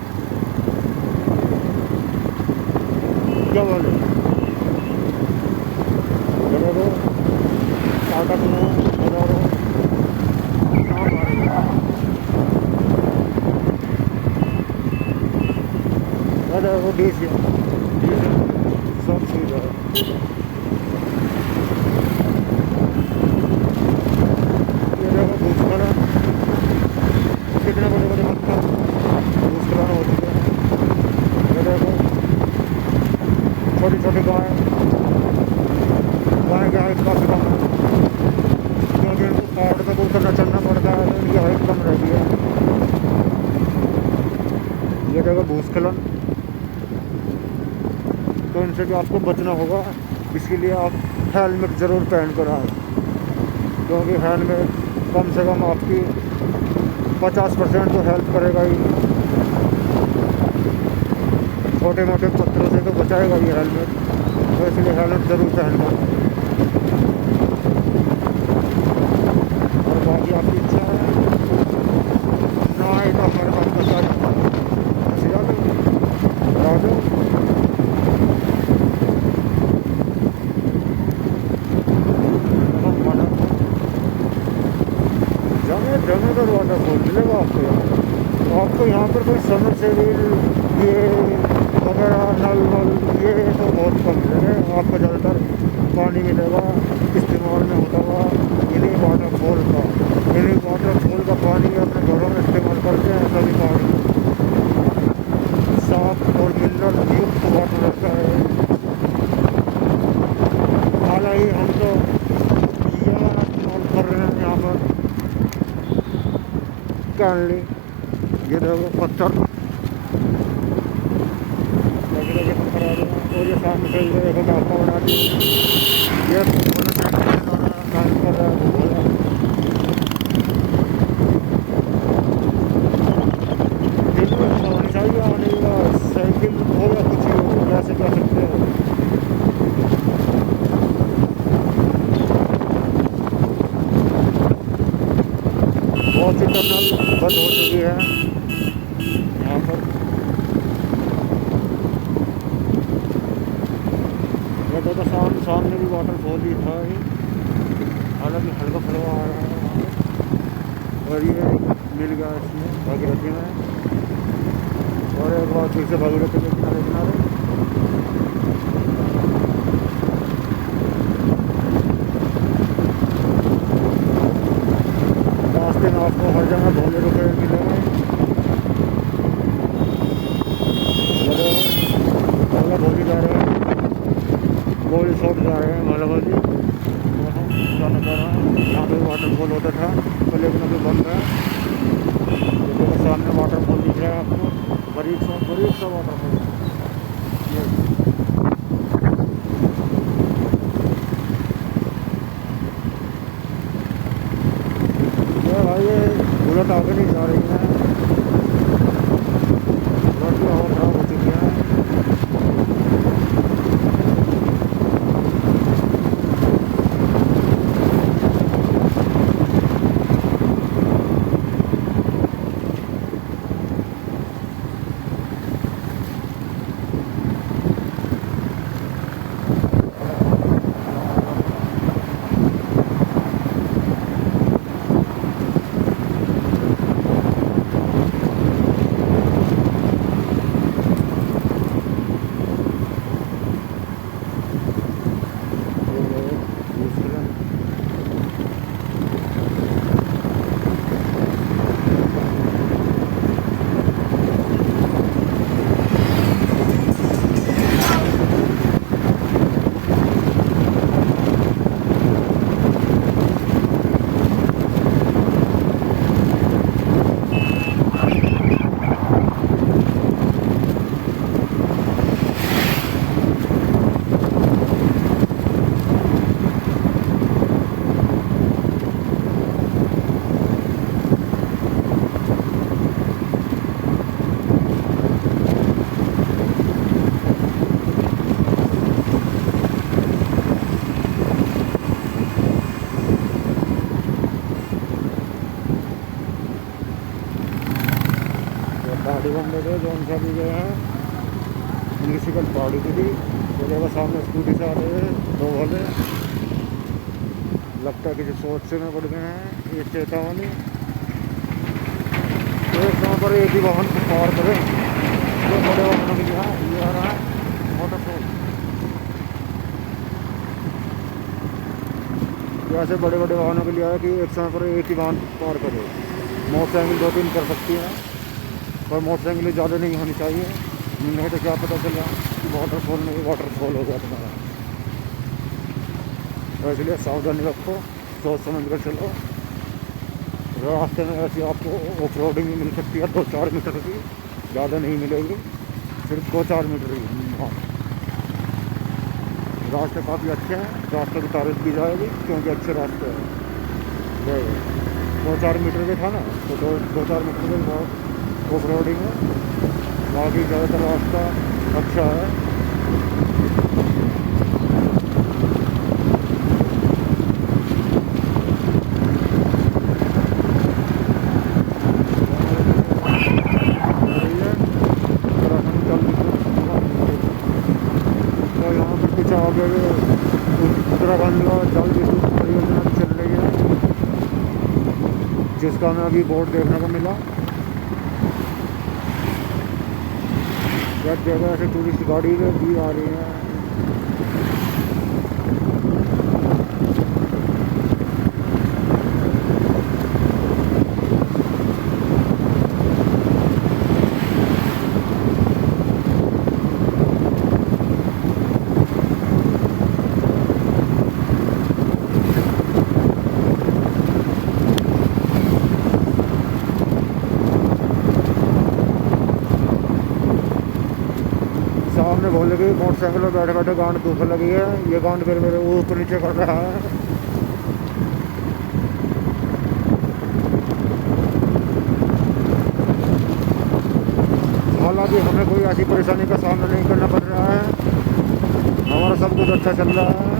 क्या बोले टाटा में देखो डीसी सब सुविधा है। ये देखो भूस्खलन, कितने बड़े बड़े पत्थर भूस्खलन हो चुके हैं। ये देखो छोटी छोटी गाय की हाइट काफ़ी कम है, क्योंकि इनको पहाड़ तक उतरना चलना पड़ता है, तो इनकी हाइट कम रहती है। ये देखो भूस्खलन, तो इनसे भी आपको बचना होगा। इसके लिए आप हेलमेट ज़रूर पहन कर आए, क्योंकि हेलमेट कम से कम आपकी 50% तो हेल्प करेगा ही। छोटे मोटे पत्थरों से तो बचाएगा ही हेलमेट, तो इसलिए हेलमेट ज़रूर पहनना। और बाकी आपकी इच्छा है ना आए तो हमारे पास बचा जाता है, सीधा तो जमींदार वाटरफॉल मिलेगा आपको यहाँ। तो आपको यहाँ पर कोई समरसेबल ये वगैरह नल वल ये तो बहुत कम मिलेगा। आपको ज़्यादातर पानी मिलेगा इस्तेमाल में होता हुआ इन्हीं वाटरफॉल का। इन्हीं वाटरफॉल का पानी अपने घरों में इस्तेमाल करते हैं। सभी पानी साफ और मिनरल युक्त वाटर रहता है। हालांकि हम तो ये इस्तेमाल कर रहे हैं यहाँ पर कैनली। ये देखो पत्थर लगे पत्थर आ रहे हैं। और ये सामने से देखो रास्ता बना दी, ये काम कर रहा है वो बोला। दिल्ली अच्छा होनी चाहिए आने का, साइकिल हो या कुछ ही हो, कैसे कर सकते हैं। बहुत सी टनल बंद हो चुकी है यहाँ पर। ये देखो सामने भी वाटरफॉल ही था ही, हालांकि हल्का फुल्का आ रहा है। और ये मिल गया इसमें भागीरथी में। और एक बार फिर से भागीरथी के किनारे किनारे रास्ते में आपको हर जगह भोले रुपये मिलेंगे। भोला भोली जा रहे हैं, गोली शॉट जा रहे हैं, भोला भोली जाना जा रहा है। यहाँ पे वाटरफॉल होता था तो, लेकिन अभी बंद है। देखो सामने वाटरफॉल दिख रहा है आपको, बरीक सा वाटरफॉल। ये भाई ये बुलेट आगे नहीं जा रही है, बुलेट की हवा खराब हो चुकी है। पहाड़ी बंदे थे जो उनका भी गए हैं म्यूनिसिपल पहाड़ी की थी। तो देखो सामने स्कूटी से आ रहे हैं दो वाले, लगता है कि जो सोच से में पड़ गए हैं। ये चेतावनी, एक समय पर एक ही वाहन को पार करें ये बड़े वाहनों के लिए है, ये आ रहा है मोटरसाइकिल। ये ऐसे बड़े बड़े वाहनों के लिए है कि एक समय पर एक ही वाहन पार करे। मोटरसाइकिल 2-3 कर सकती है, पर मोटरसाइकिल ज़्यादा नहीं होनी चाहिए, नहीं तो क्या पता चला कि वाटरफॉल में वाटरफॉल हो गया तुम्हारा। तो इसलिए सावधानी रखो, सोच समझ कर चलो। रास्ते में ऐसी आपको ऑफ रोडिंग मिल सकती है 2-4 मीटर की, ज़्यादा नहीं मिलेगी, सिर्फ 2-4 मीटर ही। हाँ, रास्ते काफ़ी अच्छे हैं, रास्ते की तारीफ की जाएगी क्योंकि अच्छे रास्ते हैं। 2-4 मीटर के था ना, तो 2-4 मीटर के बहुत ऑफ रोडिंग है, बाकी ज़्यादातर रास्ता अच्छा है। तो यहाँ पर कुछ आगे उत्तराखंड का जल विद्युत परियोजना भी चल रही है, जिसका हमें अभी बोर्ड देखने को मिला। सब जगह से टूरिस्ट गाड़ी भी आ रही है। सामने बोल लगी मोटरसाइकिल में बैठे बैठे गांड दुख लगी है, ये गांड फिर मेरे ऊपर नीचे कर रहा है। हालांकि हमें कोई ऐसी परेशानी का सामना नहीं करना पड़ रहा है, हमारा सब कुछ अच्छा चल रहा है।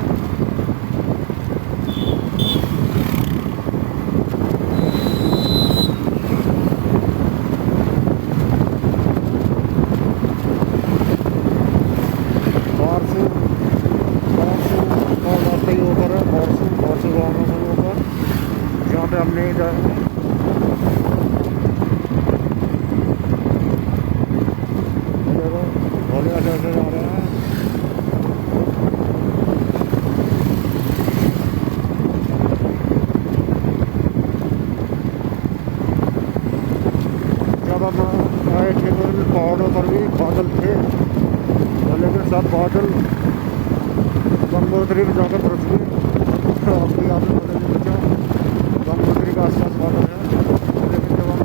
बारसू गाँव में ऊपर जहाँ पे हम नहीं जाएंगे। भोले ऐसे ऐसे जा रहे हैं। जब हम आए थे तो पहाड़ों पर भी बादल थे, लेकिन सब बादल गंगोत्री में जाकर बरस गए। तो आपको यहाँ पे पता नहीं बचा, गंगोत्री का आसपास बादल है, लेकिन जब हम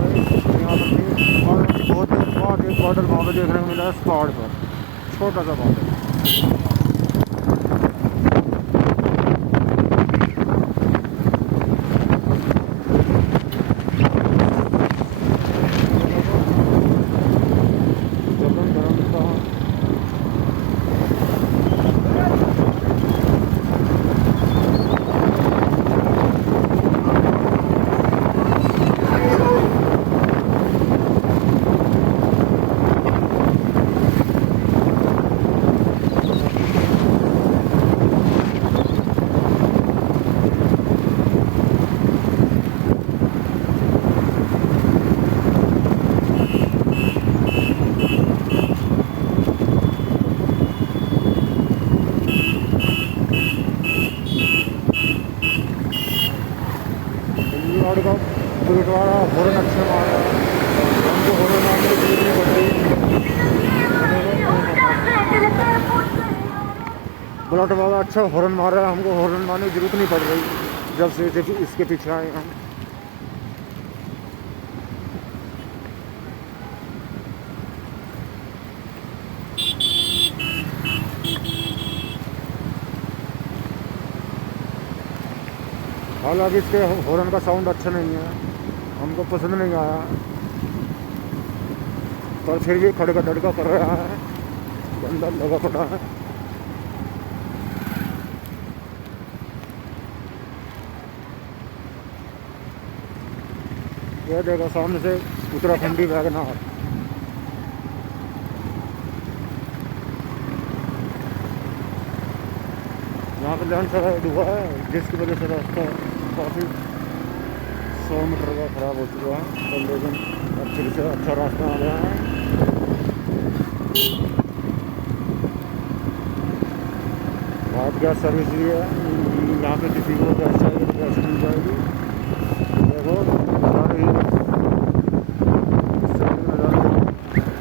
आए यहाँ पर थे और बहुत देर बाद एक बादल वहाँ पर देखने को मिला है, पहाड़ पर छोटा सा बादल। का गुरुद्वारा हॉर्न अच्छा मारा, हमको हॉर्न मारने की जरूरत नहीं पड़ती। बुलेट वाला अच्छा हॉर्न मार रहा है, हमको हॉर्न मारने की जरूरत नहीं पड़ रही जब से इसके पीछे आए हम। हालांकि इसके हॉर्न का साउंड अच्छा नहीं है, हमको पसंद नहीं आया, पर फिर भी खड़का धड़का कर रहा है, बंदा लगा पड़ा है। यह देखो सामने से उत्तराखंडी वैगनार। यहाँ पर लैंडस्लाइड हुआ है, जिसकी वजह से रास्ता काफ़ी 100 मीटर का ख़राब हो चुका है, तो लेकिन अब फिर से अच्छा रास्ता आ गया है। भारत गैस सर्विस भी है। यहाँ पे किसी को गैस चाहिए तो गैस मिल जाएगी। देखो नज़ारे ही इससे नज़ारे देखो।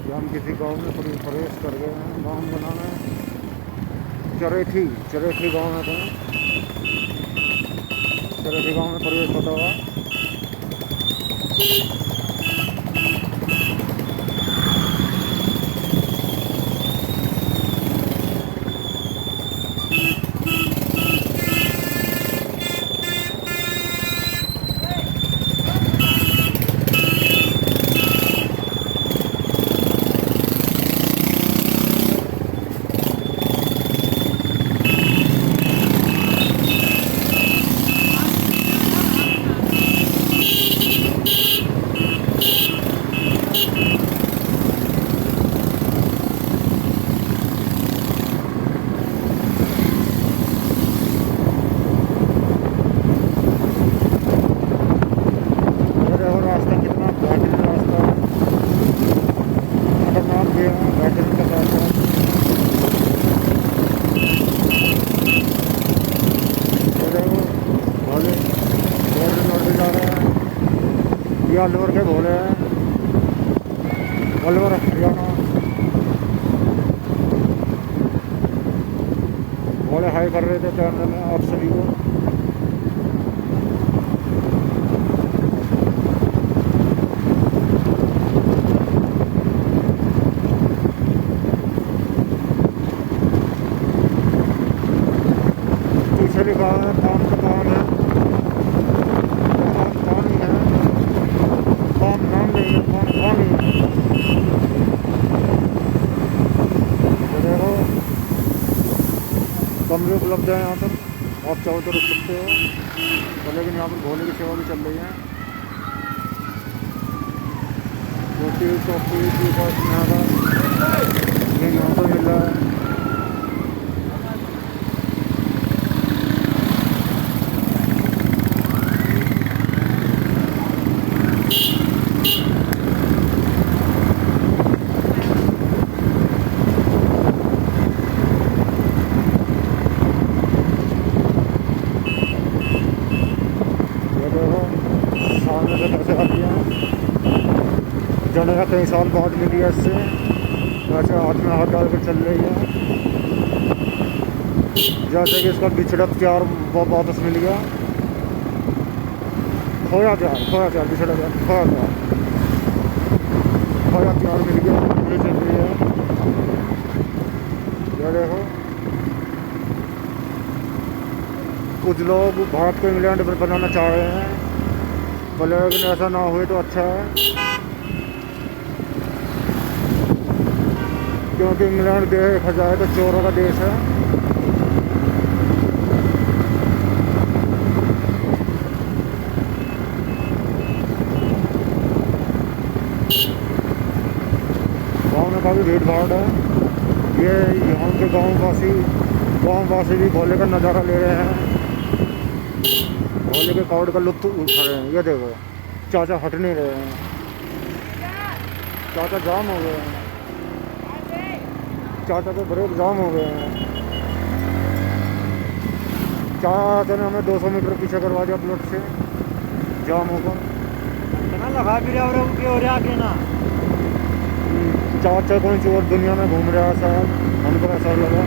कि हम किसी गांव में प्रवेश कर गए हैं। गांव का नाम है चरेठी। चरेठी गांव में कहीं चरेठी गांव में प्रवेश होता हुआ अलवर के भोले हैं। अलवर हरियाणा भोले हाई कर रहे थे कैमरे में आप सभी को। पीछे लिखा है काम का काम है, पानी है, काम नाम नहीं है, काम पानी है। देखो कमरे उपलब्ध है यहाँ पर, आप चाहो तो रुक सकते हो। तो लेकिन यहाँ पर भोले की सेवा भी चल रही है। रोटी कॉफ़ी टी कॉफ़ी यहाँ पर मिल रहा है। जाने का कई साल बाद मिली है इससे, वैसे हाथ में हाथ डाल कर चल रही है। जैसे कि इसका बिछड़ा प्यार वापस मिल गया। खोया प्यार बिछड़ा प्यार खोया प्यार मिल गया। ये चल रही है, ये देखो। कुछ लोग भारत को इंग्लैंड पर बनाना चाह रहे हैं, लेकिन ऐसा ना हुए तो अच्छा है, क्योंकि इंग्लैंड देखा जाए तो चोरों का देश है। गाँव में काफ़ी भीड़ भाड़ है। ये यहाँ के गाँववासी भी भोले का नज़ारा ले रहे हैं, भोले के कावड़ का लुत्फ उठा रहे हैं। ये देखो चाचा हट नहीं रहे हैं, चाचा जाम हो गए हैं, चाचा के ब्रेक जाम हो गए हैं। चाचा ने हमें 200 मीटर पीछे करवा दिया प्लॉट से, जाम होगा इतना लगा भी रहा हो रहा के ना। चाचा कौन सी और दुनिया में घूम रहा है शायद, हमको ऐसा लगा।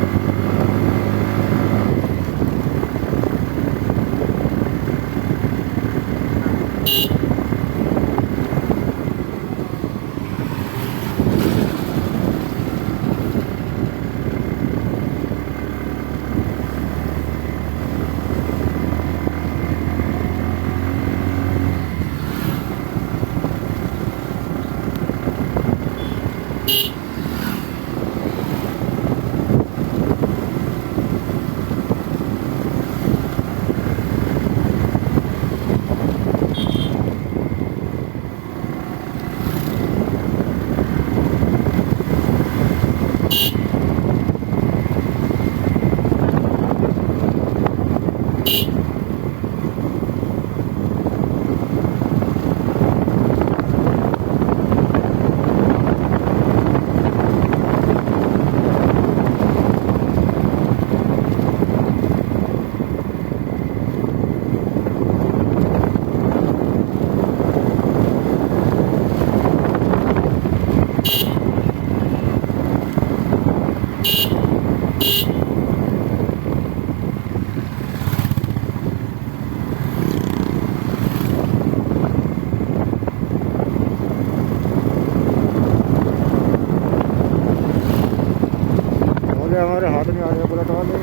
हाथ नहीं आ रहे बुलेट वाले,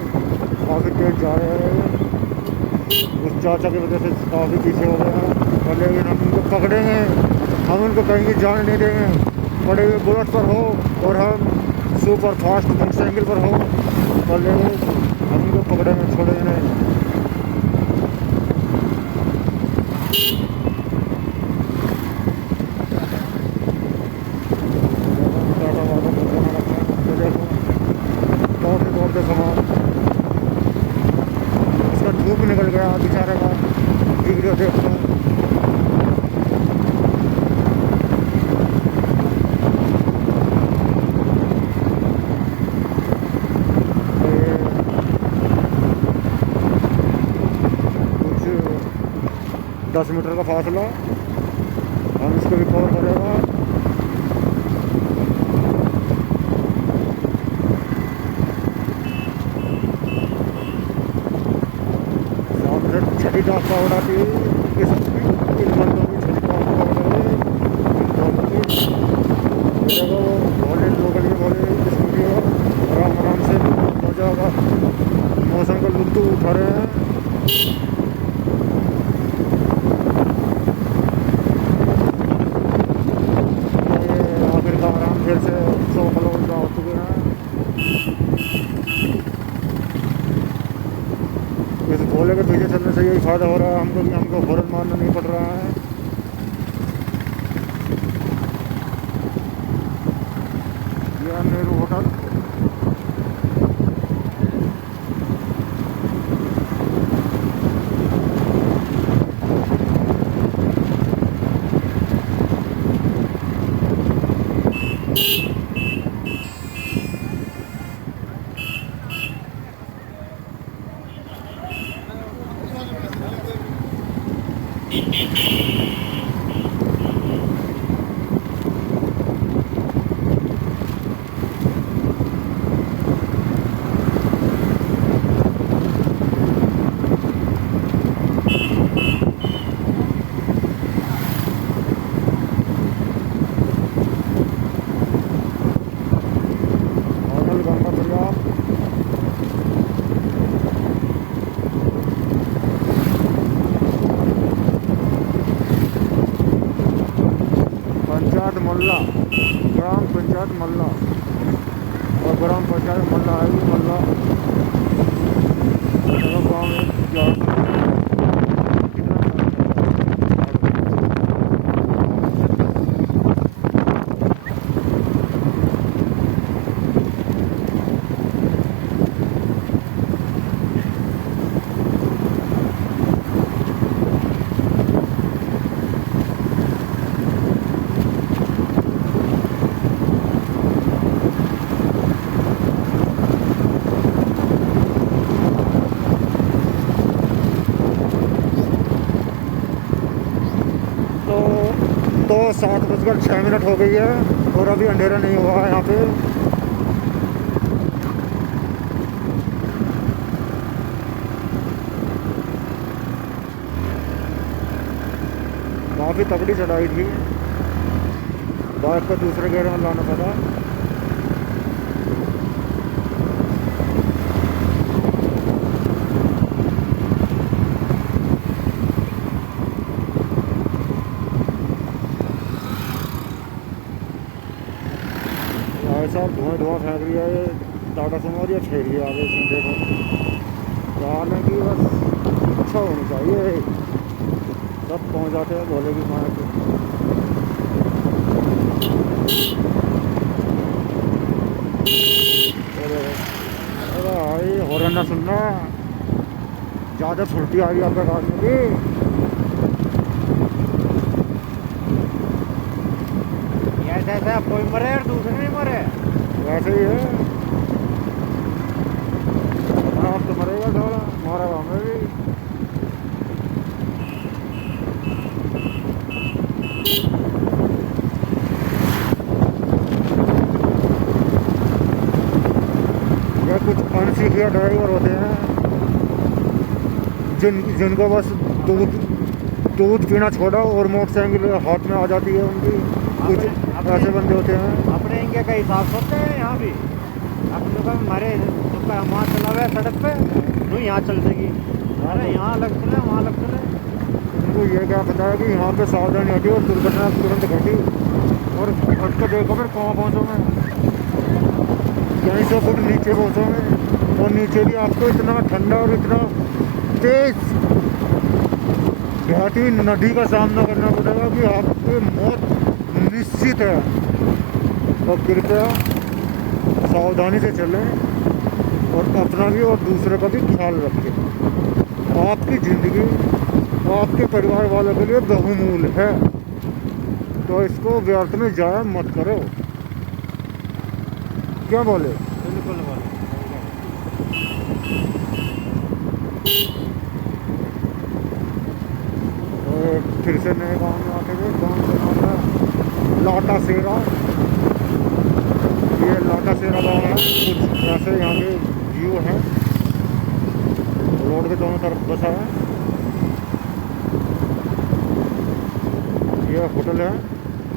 काफ़ी तेज जा रहे हैं। उस चाचा की वजह से काफ़ी पीछे हो गए हैं। और लेकिन हम उनको पकड़ेंगे, हम उनको कहीं जाने नहीं देंगे। बड़े हुए बुलेट पर हो और हम सुपर फास्ट मोटरसाइकिल पर हो, और लेकिन हम उनको पकड़ेंगे, छोड़ेंगे नहीं। दौड़ते सामान उसका धूप निकल गया बेचारे का, वीडियो देखते हैं। कुछ 10 मीटर का फासला हम इसको भी कवर करेगा। छठी डाक का उड़ाती इन बंदों की छठी डाक का उड़ाती भोले लोकल के भोले स्कूटी आराम आराम से हो जाएगा। मौसम का लुत्फ उठा रहे हैं। आखिरकार आराम फिर से 100 किलोमीटर हो चुके हैं। इस भोले के पीछे चलने से यही फायदा हो रहा है हमको कि हमको हॉर्न मारना नहीं पड़ रहा है। ये नेहरू होटल, होटल गंगा दरिया। पंचायत मल्ला, ग्राम पंचायत मल्ला, और ग्राम पंचायत मल्ला आएगी मल्ला गाँव में। तो 7:06 हो गई है और अभी अंधेरा नहीं हुआ है यहाँ पे। काफ़ी तगड़ी चढ़ाई थी, बाइक को दूसरे गेयर में लाना पड़ा। साहब धुआं फेंक रही है ये टाटा सुमो, या फेंक रही है आगे सीधे को। जाने की बस अच्छा होनी चाहिए, सब पहुंच जाते हैं भोले की माँ के। अरे भाई हॉर्न ना सुनना, ज़्यादा छुट्टी आ गई आपके आदमी की। ऐसा कोई मरे और दूसरे नहीं मरे, वैसे ही है। अपना आप तो मरेगा थोड़ा, मारा हमें भी। ये कुछ अनसीखिया ड्राइवर होते हैं जिनको बस दूध पीना छोड़ा और मोटरसाइकिल हाथ में आ जाती है उनकी। कुछ ऐसे बंदे होते हैं। अपने इंडिया का हिसाब सोचते हैं यहाँ भी। अपने को हमारे तो वहाँ चला हुआ है सड़क पे तो यहाँ चल देगी। अरे यहाँ अलग चले वहाँ अलग चले। उनको ये क्या पता है कि यहाँ पे सावधानी हटी और दुर्घटना तुरंत घटी। और हट कर देखो फिर कहाँ पहुँचो मैं, 250 फुट नीचे पहुँचो मैं। और नीचे भी आपको इतना ठंडा और इतना तेज बहती हुई नदी का सामना करना पड़ेगा कि आपकी मौत निश्चित है। और कृपया सावधानी से चलें और अपना भी और दूसरे का भी ख्याल रखें। आपकी ज़िंदगी आपके परिवार वालों के लिए बहुमूल्य है, तो इसको व्यर्थ में जाया मत करो। क्या बोले? बिल्कुल बोले। तो फिर से नए गाँव में आते हुए गाँव का नाम है लाटा सेरा। ये लाटा सेरा गाँव है। कुछ ऐसे यहाँ के व्यू हैं, रोड के दोनों तरफ बसा है। ये होटल है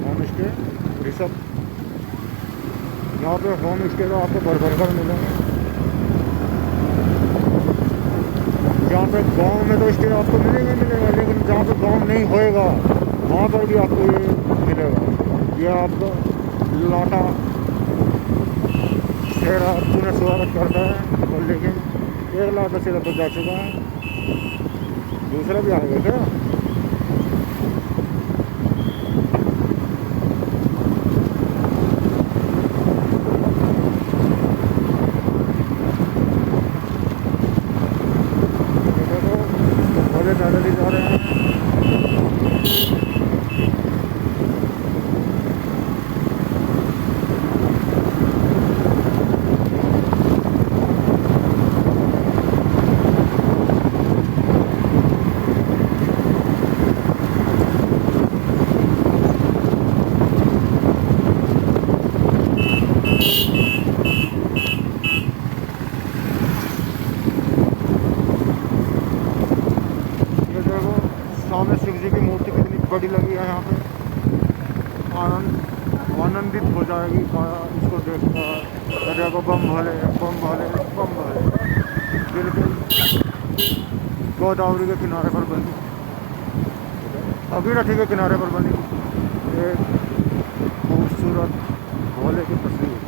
होम स्टे ऋषभ। यहाँ पे होम स्टे तो आपको भर भर कर मिलेंगे। जहाँ पे गांव में तो स्टे आपको मिलेगा, लेकिन जहाँ पे गांव नहीं होएगा वहाँ पर भी आपको ये मिलेगा। ये आपको लाटा सेरा पुनः स्वागत करता है। और लेकिन एक लाटा सेरा तो जा चुका है, दूसरा भी आएगा क्या? पैदल ही जा रहे हैं। सामने शिव जी की मूर्ति कितनी बड़ी लगी है यहाँ पे। आनंदित हो जाएगी इसको देखकर। देखो बम भले बम भले बम भले। बिल्कुल गोदावरी के किनारे पर बनी, अभी के किनारे पर बनी एक खूबसूरत भोले की तस्वीर।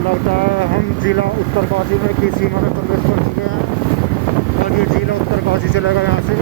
लगता है हम जिला उत्तरकाशी में की सीमा में प्रवेश कर चुके हैं। और ये जिला उत्तरकाशी चलेगा यहाँ से।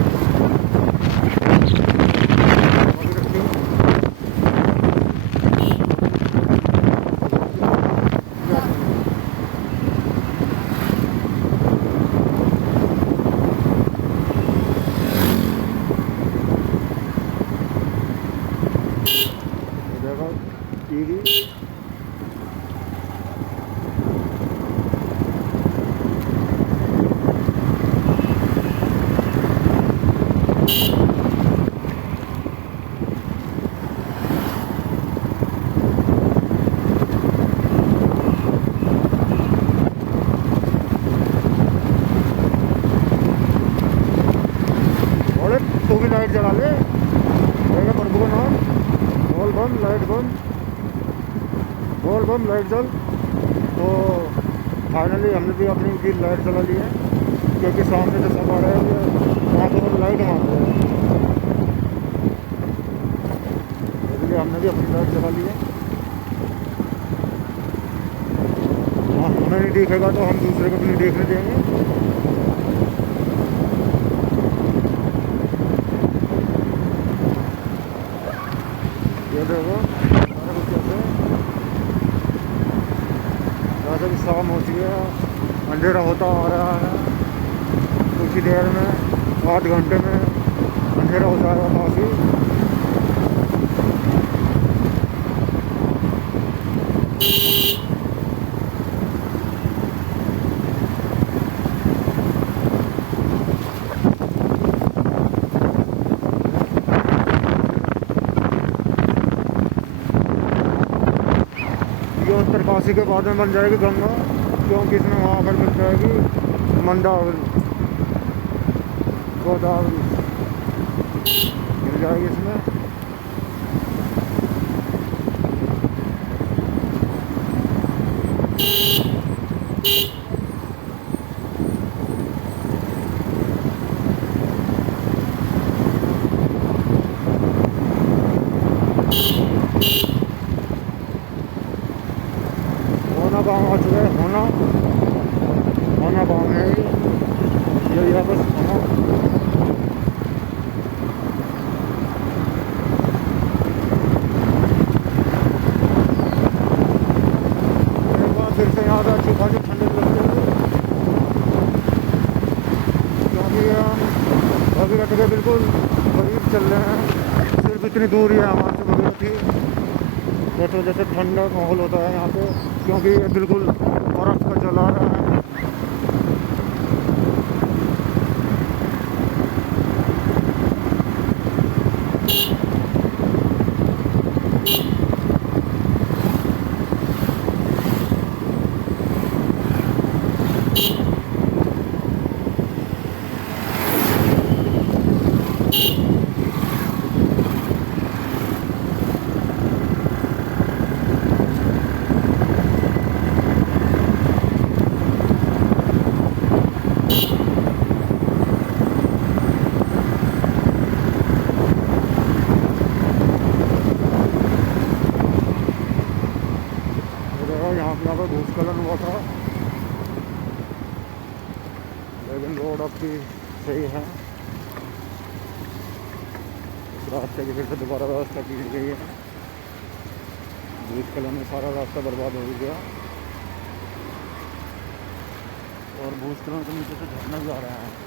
तू भी लाइट जला ले, प्रभु का नाम बोल बम लाइट बम बोल बम लाइट जल। तो फाइनली हमने भी अपनी लाइट जला ली है। क्योंकि सामने जो सब आ रहा है वहाँ पर हम लाइट मार रहे हैं, इसलिए हमने भी अपनी लाइट जला ली है। हाँ, हमें नहीं दिखेगा तो हम दूसरे को भी नहीं देखने देंगे। ये देखो सारा कुछ कैसे वैसे भी शाम होती है, अंधेरा होता आ रहा है। कुछ ही देर में 8 घंटे में अंधेरा हो जाएगा काफ़ी। ये उत्तरकाशी के बाद में बन जाएगी गंगा, क्योंकि इसमें वहाँ पर मिल जाएगी मंदावली, गोदावरी मिल जाएगी इसमें। होना गाँव आ चुका है, होना गाँव है ये बस होना। एक बार फिर से यहाँ पे अच्छी खासी ठंडक लगती है, क्योंकि हम भगीरथ के बिल्कुल करीब चल रहे हैं, सिर्फ इतनी दूर ही है हमारे से भगीरथ की। इस वजह से ठंडा माहौल होता है यहाँ पे, क्योंकि ये बिल्कुल बर्फ़ का जल आ रहा है। यहाँ पे भूस्खलन हुआ था, लेकिन रोड अब भी सही है। रास्ते की फिर से दोबारा व्यवस्था की गई है। भूस्खलन में सारा रास्ता बर्बाद हो गया, और भूस्खलन के नीचे से झरना भी आ रहा है।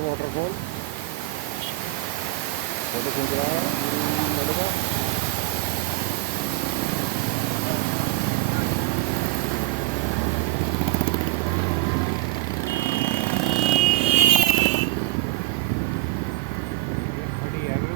वाटरफॉल फोटो खींच रहा है लड़का। खड़ी है अभी।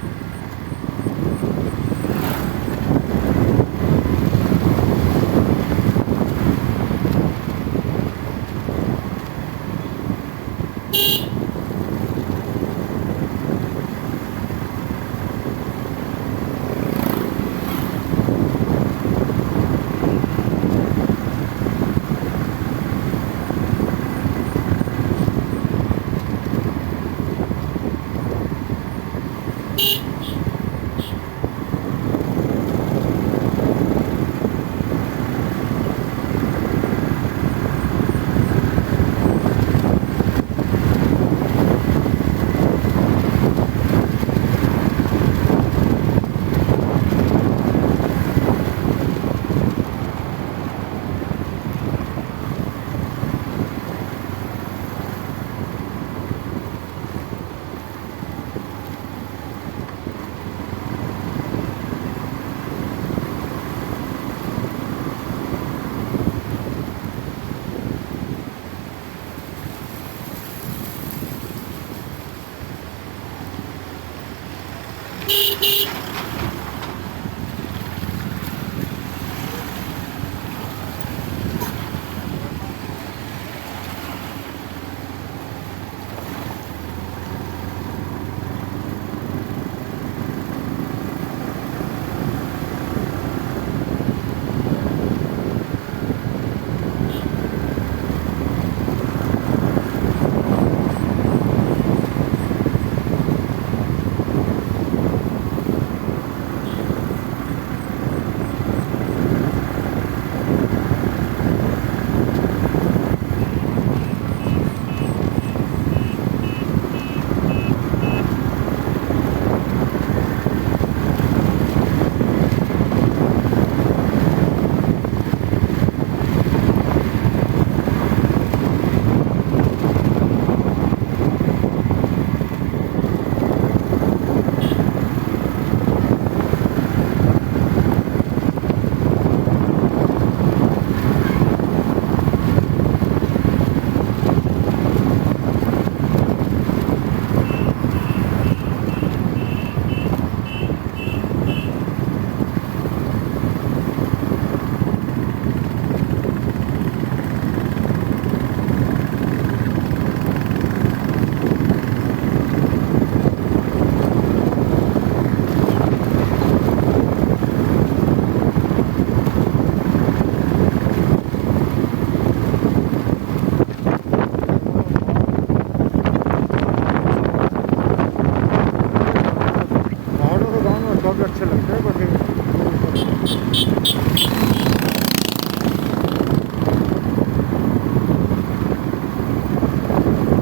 अच्छे लगते हैं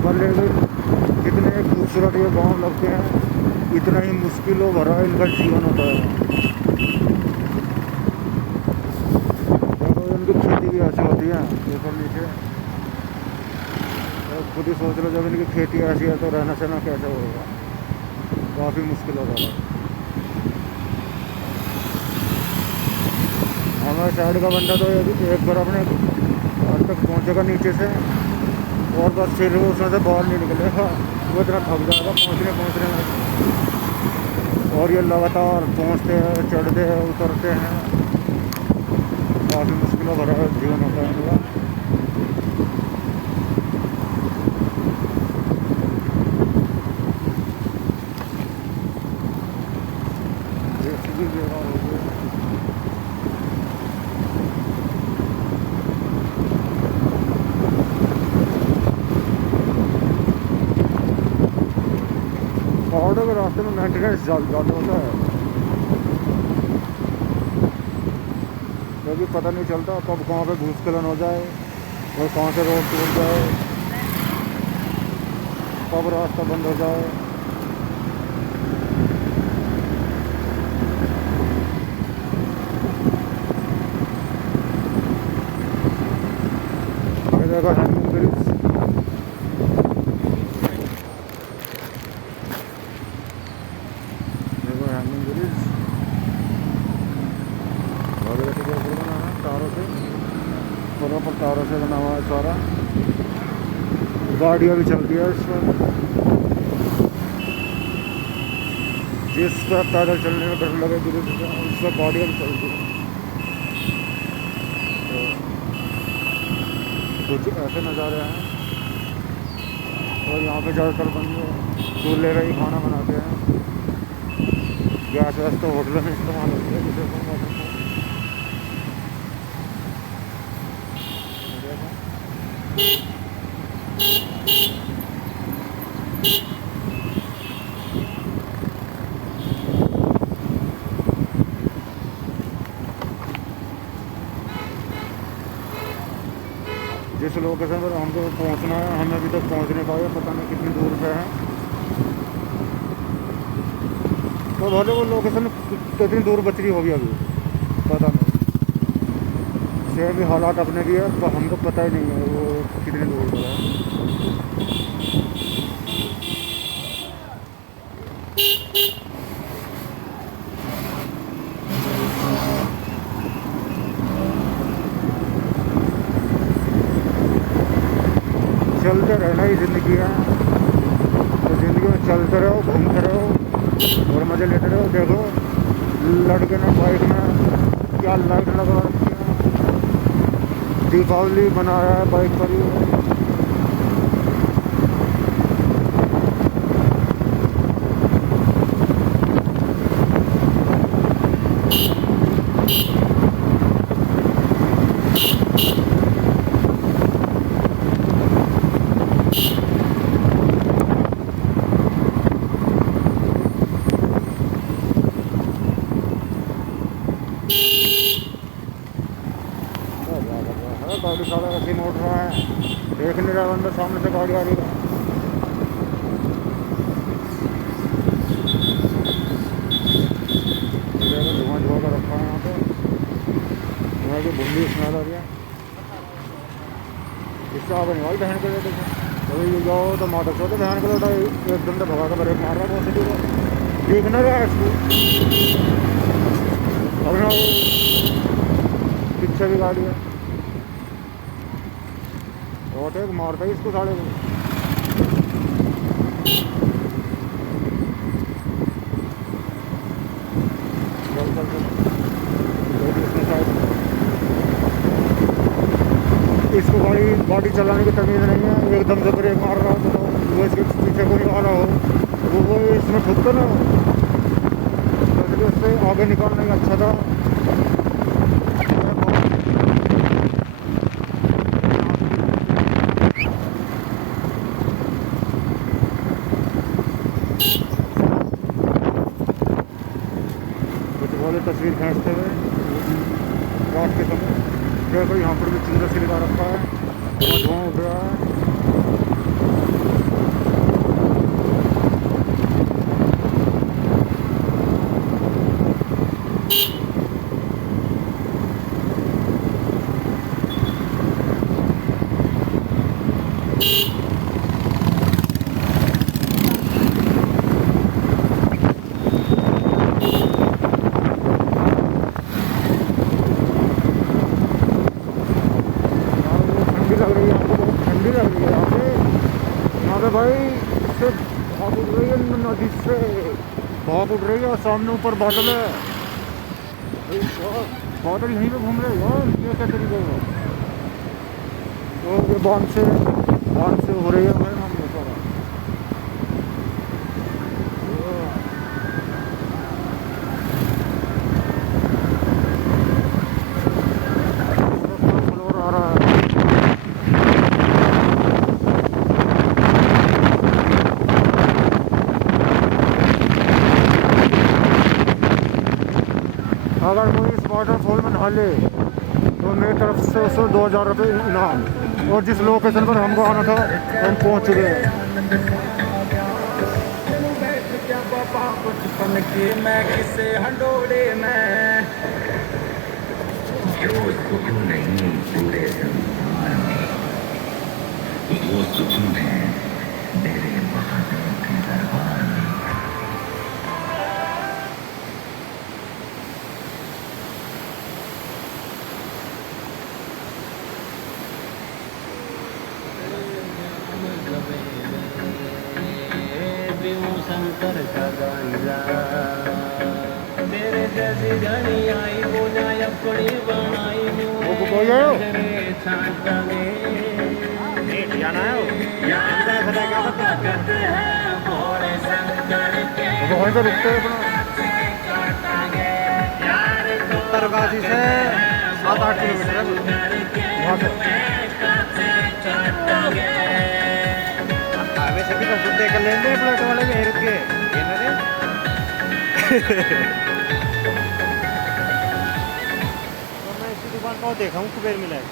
पर लेकिन जितने खूबसूरत ये गांव लगते हैं इतना ही मुश्किलों भरा इनका जीवन होता है। देखो इनकी खेती भी ऐसी होती है ऊपर नीचे, तो खुद ही सोच लो जब इनकी खेती ऐसी है तो रहना सहना कैसे होगा, काफ़ी मुश्किल होगा। हमारे साइड का बंदा तो एक बार अपने घर तक पहुंचेगा नीचे से और बस फिर उसमें से बाहर नहीं निकलेगा, वो इतना थक जाएगा पहुंचने में। और ये लगातार पहुंचते हैं, चढ़ते हैं, उतरते हैं, काफ़ी मुश्किलों भरा जीवन होता है इनका। पहाड़ों के रास्ते में मेंटेनेंस ज़्यादा होता है, क्योंकि पता नहीं चलता कब कहाँ पे भूस्खलन हो जाए और कहाँ से रोड टूट जाए, कब रास्ता बंद हो जाए। ये देखो हैंगिंग ब्रिज, पर तारों से बना हुआ है सारा, गाड़ियाँ भी चलती है इसमें, जिस पर पैदल चलने में डर लगे धीरे धीरे उस पर गाड़ियाँ भी चलती है। तो कुछ ऐसे नज़ारे हैं। और यहाँ पे ज़्यादातर बंदे चूल्हे का ही खाना बनाते हैं, गैस वैस तो होटलों में इस्तेमाल होती है। जैसे जिस लोकेशन पर हमको पहुंचना है हम अभी तक पहुंच नहीं पाए, पता नहीं कितनी दूर पे है। तो भले वो लोकेशन कितनी दूर बच रही होगी अभी पता नहीं, सेम भी हालात अपने भी है तो हमको पता ही नहीं है वो कितनी दूर पर है। चलते रहना ही ज़िंदगी है, तो ज़िंदगी में चलते रहो, घूमते रहो, और मजे लेते रहो। देखो लड़के ने बाइक में क्या लाइट लगा रखी है, दीपावली बनाया है बाइक पर ही। गाड़ी सारा ऐसे मोड़ रहा है, देख नहीं रहा बंदा सामने से गाड़ी आ रही है। धुआं धुआं का रखा है यहाँ पे, धुआं की बूंदी स्मेल आ रही है। इससे आगे नहीं भाई बहन के लेटे तो ये जाओ तो मोटर चो तो बहन के लेटा एकदम से भगा कर ब्रेक मार रहा है बहुत सीधी को देख ना रहा है इसको। अब ना पीछे भी गाड़ी है, एक मारता है इसको साढ़े को। इसको गाड़ी चलाने की तमीज़ नहीं है, एकदम से ब्रेक मार रहा हो तो वो इसके पीछे कोई आ रहा हो वो इसमें ठुकता ना, तो इससे आगे निकालना ही अच्छा था। तस्वीर खींचते हुए रात के समय देखो यहाँ पर भी चूल्हा से लगा रखा है, धुआं उठ रहा है। भाई इससे भाप उड़ रही है, नदी से भाप उड़ रही है और सामने ऊपर बादल है। बादल यहीं पे घूम रहे हैं, ये क्या तरीका है। तो ये बांध से हो रही है भाई हम फ्लोर आ रहा है। अगर कोई इस वाटरफॉल में नहा ले तो मेरी तरफ से उसको 2000 रुपये इनाम। और जिस लोकेशन पर हमको आना था हम पहुंच चुके हैं। मैं किसे हंडोले में जो सुकून नहीं पूरे संसार में, वो सुकून है मेरे बहादुर के दरबार में। शंकर का गांजा मेरे जैसी घनी आई बोझा अपनी बनाई मेरे छांटा में जाना है भोले शंकर के वहीं पे रुकते हैं अपना उत्तरकाशी से 7-8 किलोमीटर है वहाँ से सभी का शुद्ध कर लेंगे प्लेट वाले में रुक के तो मैं इसी दुकान को देखा हूँ कुबेर मिला है।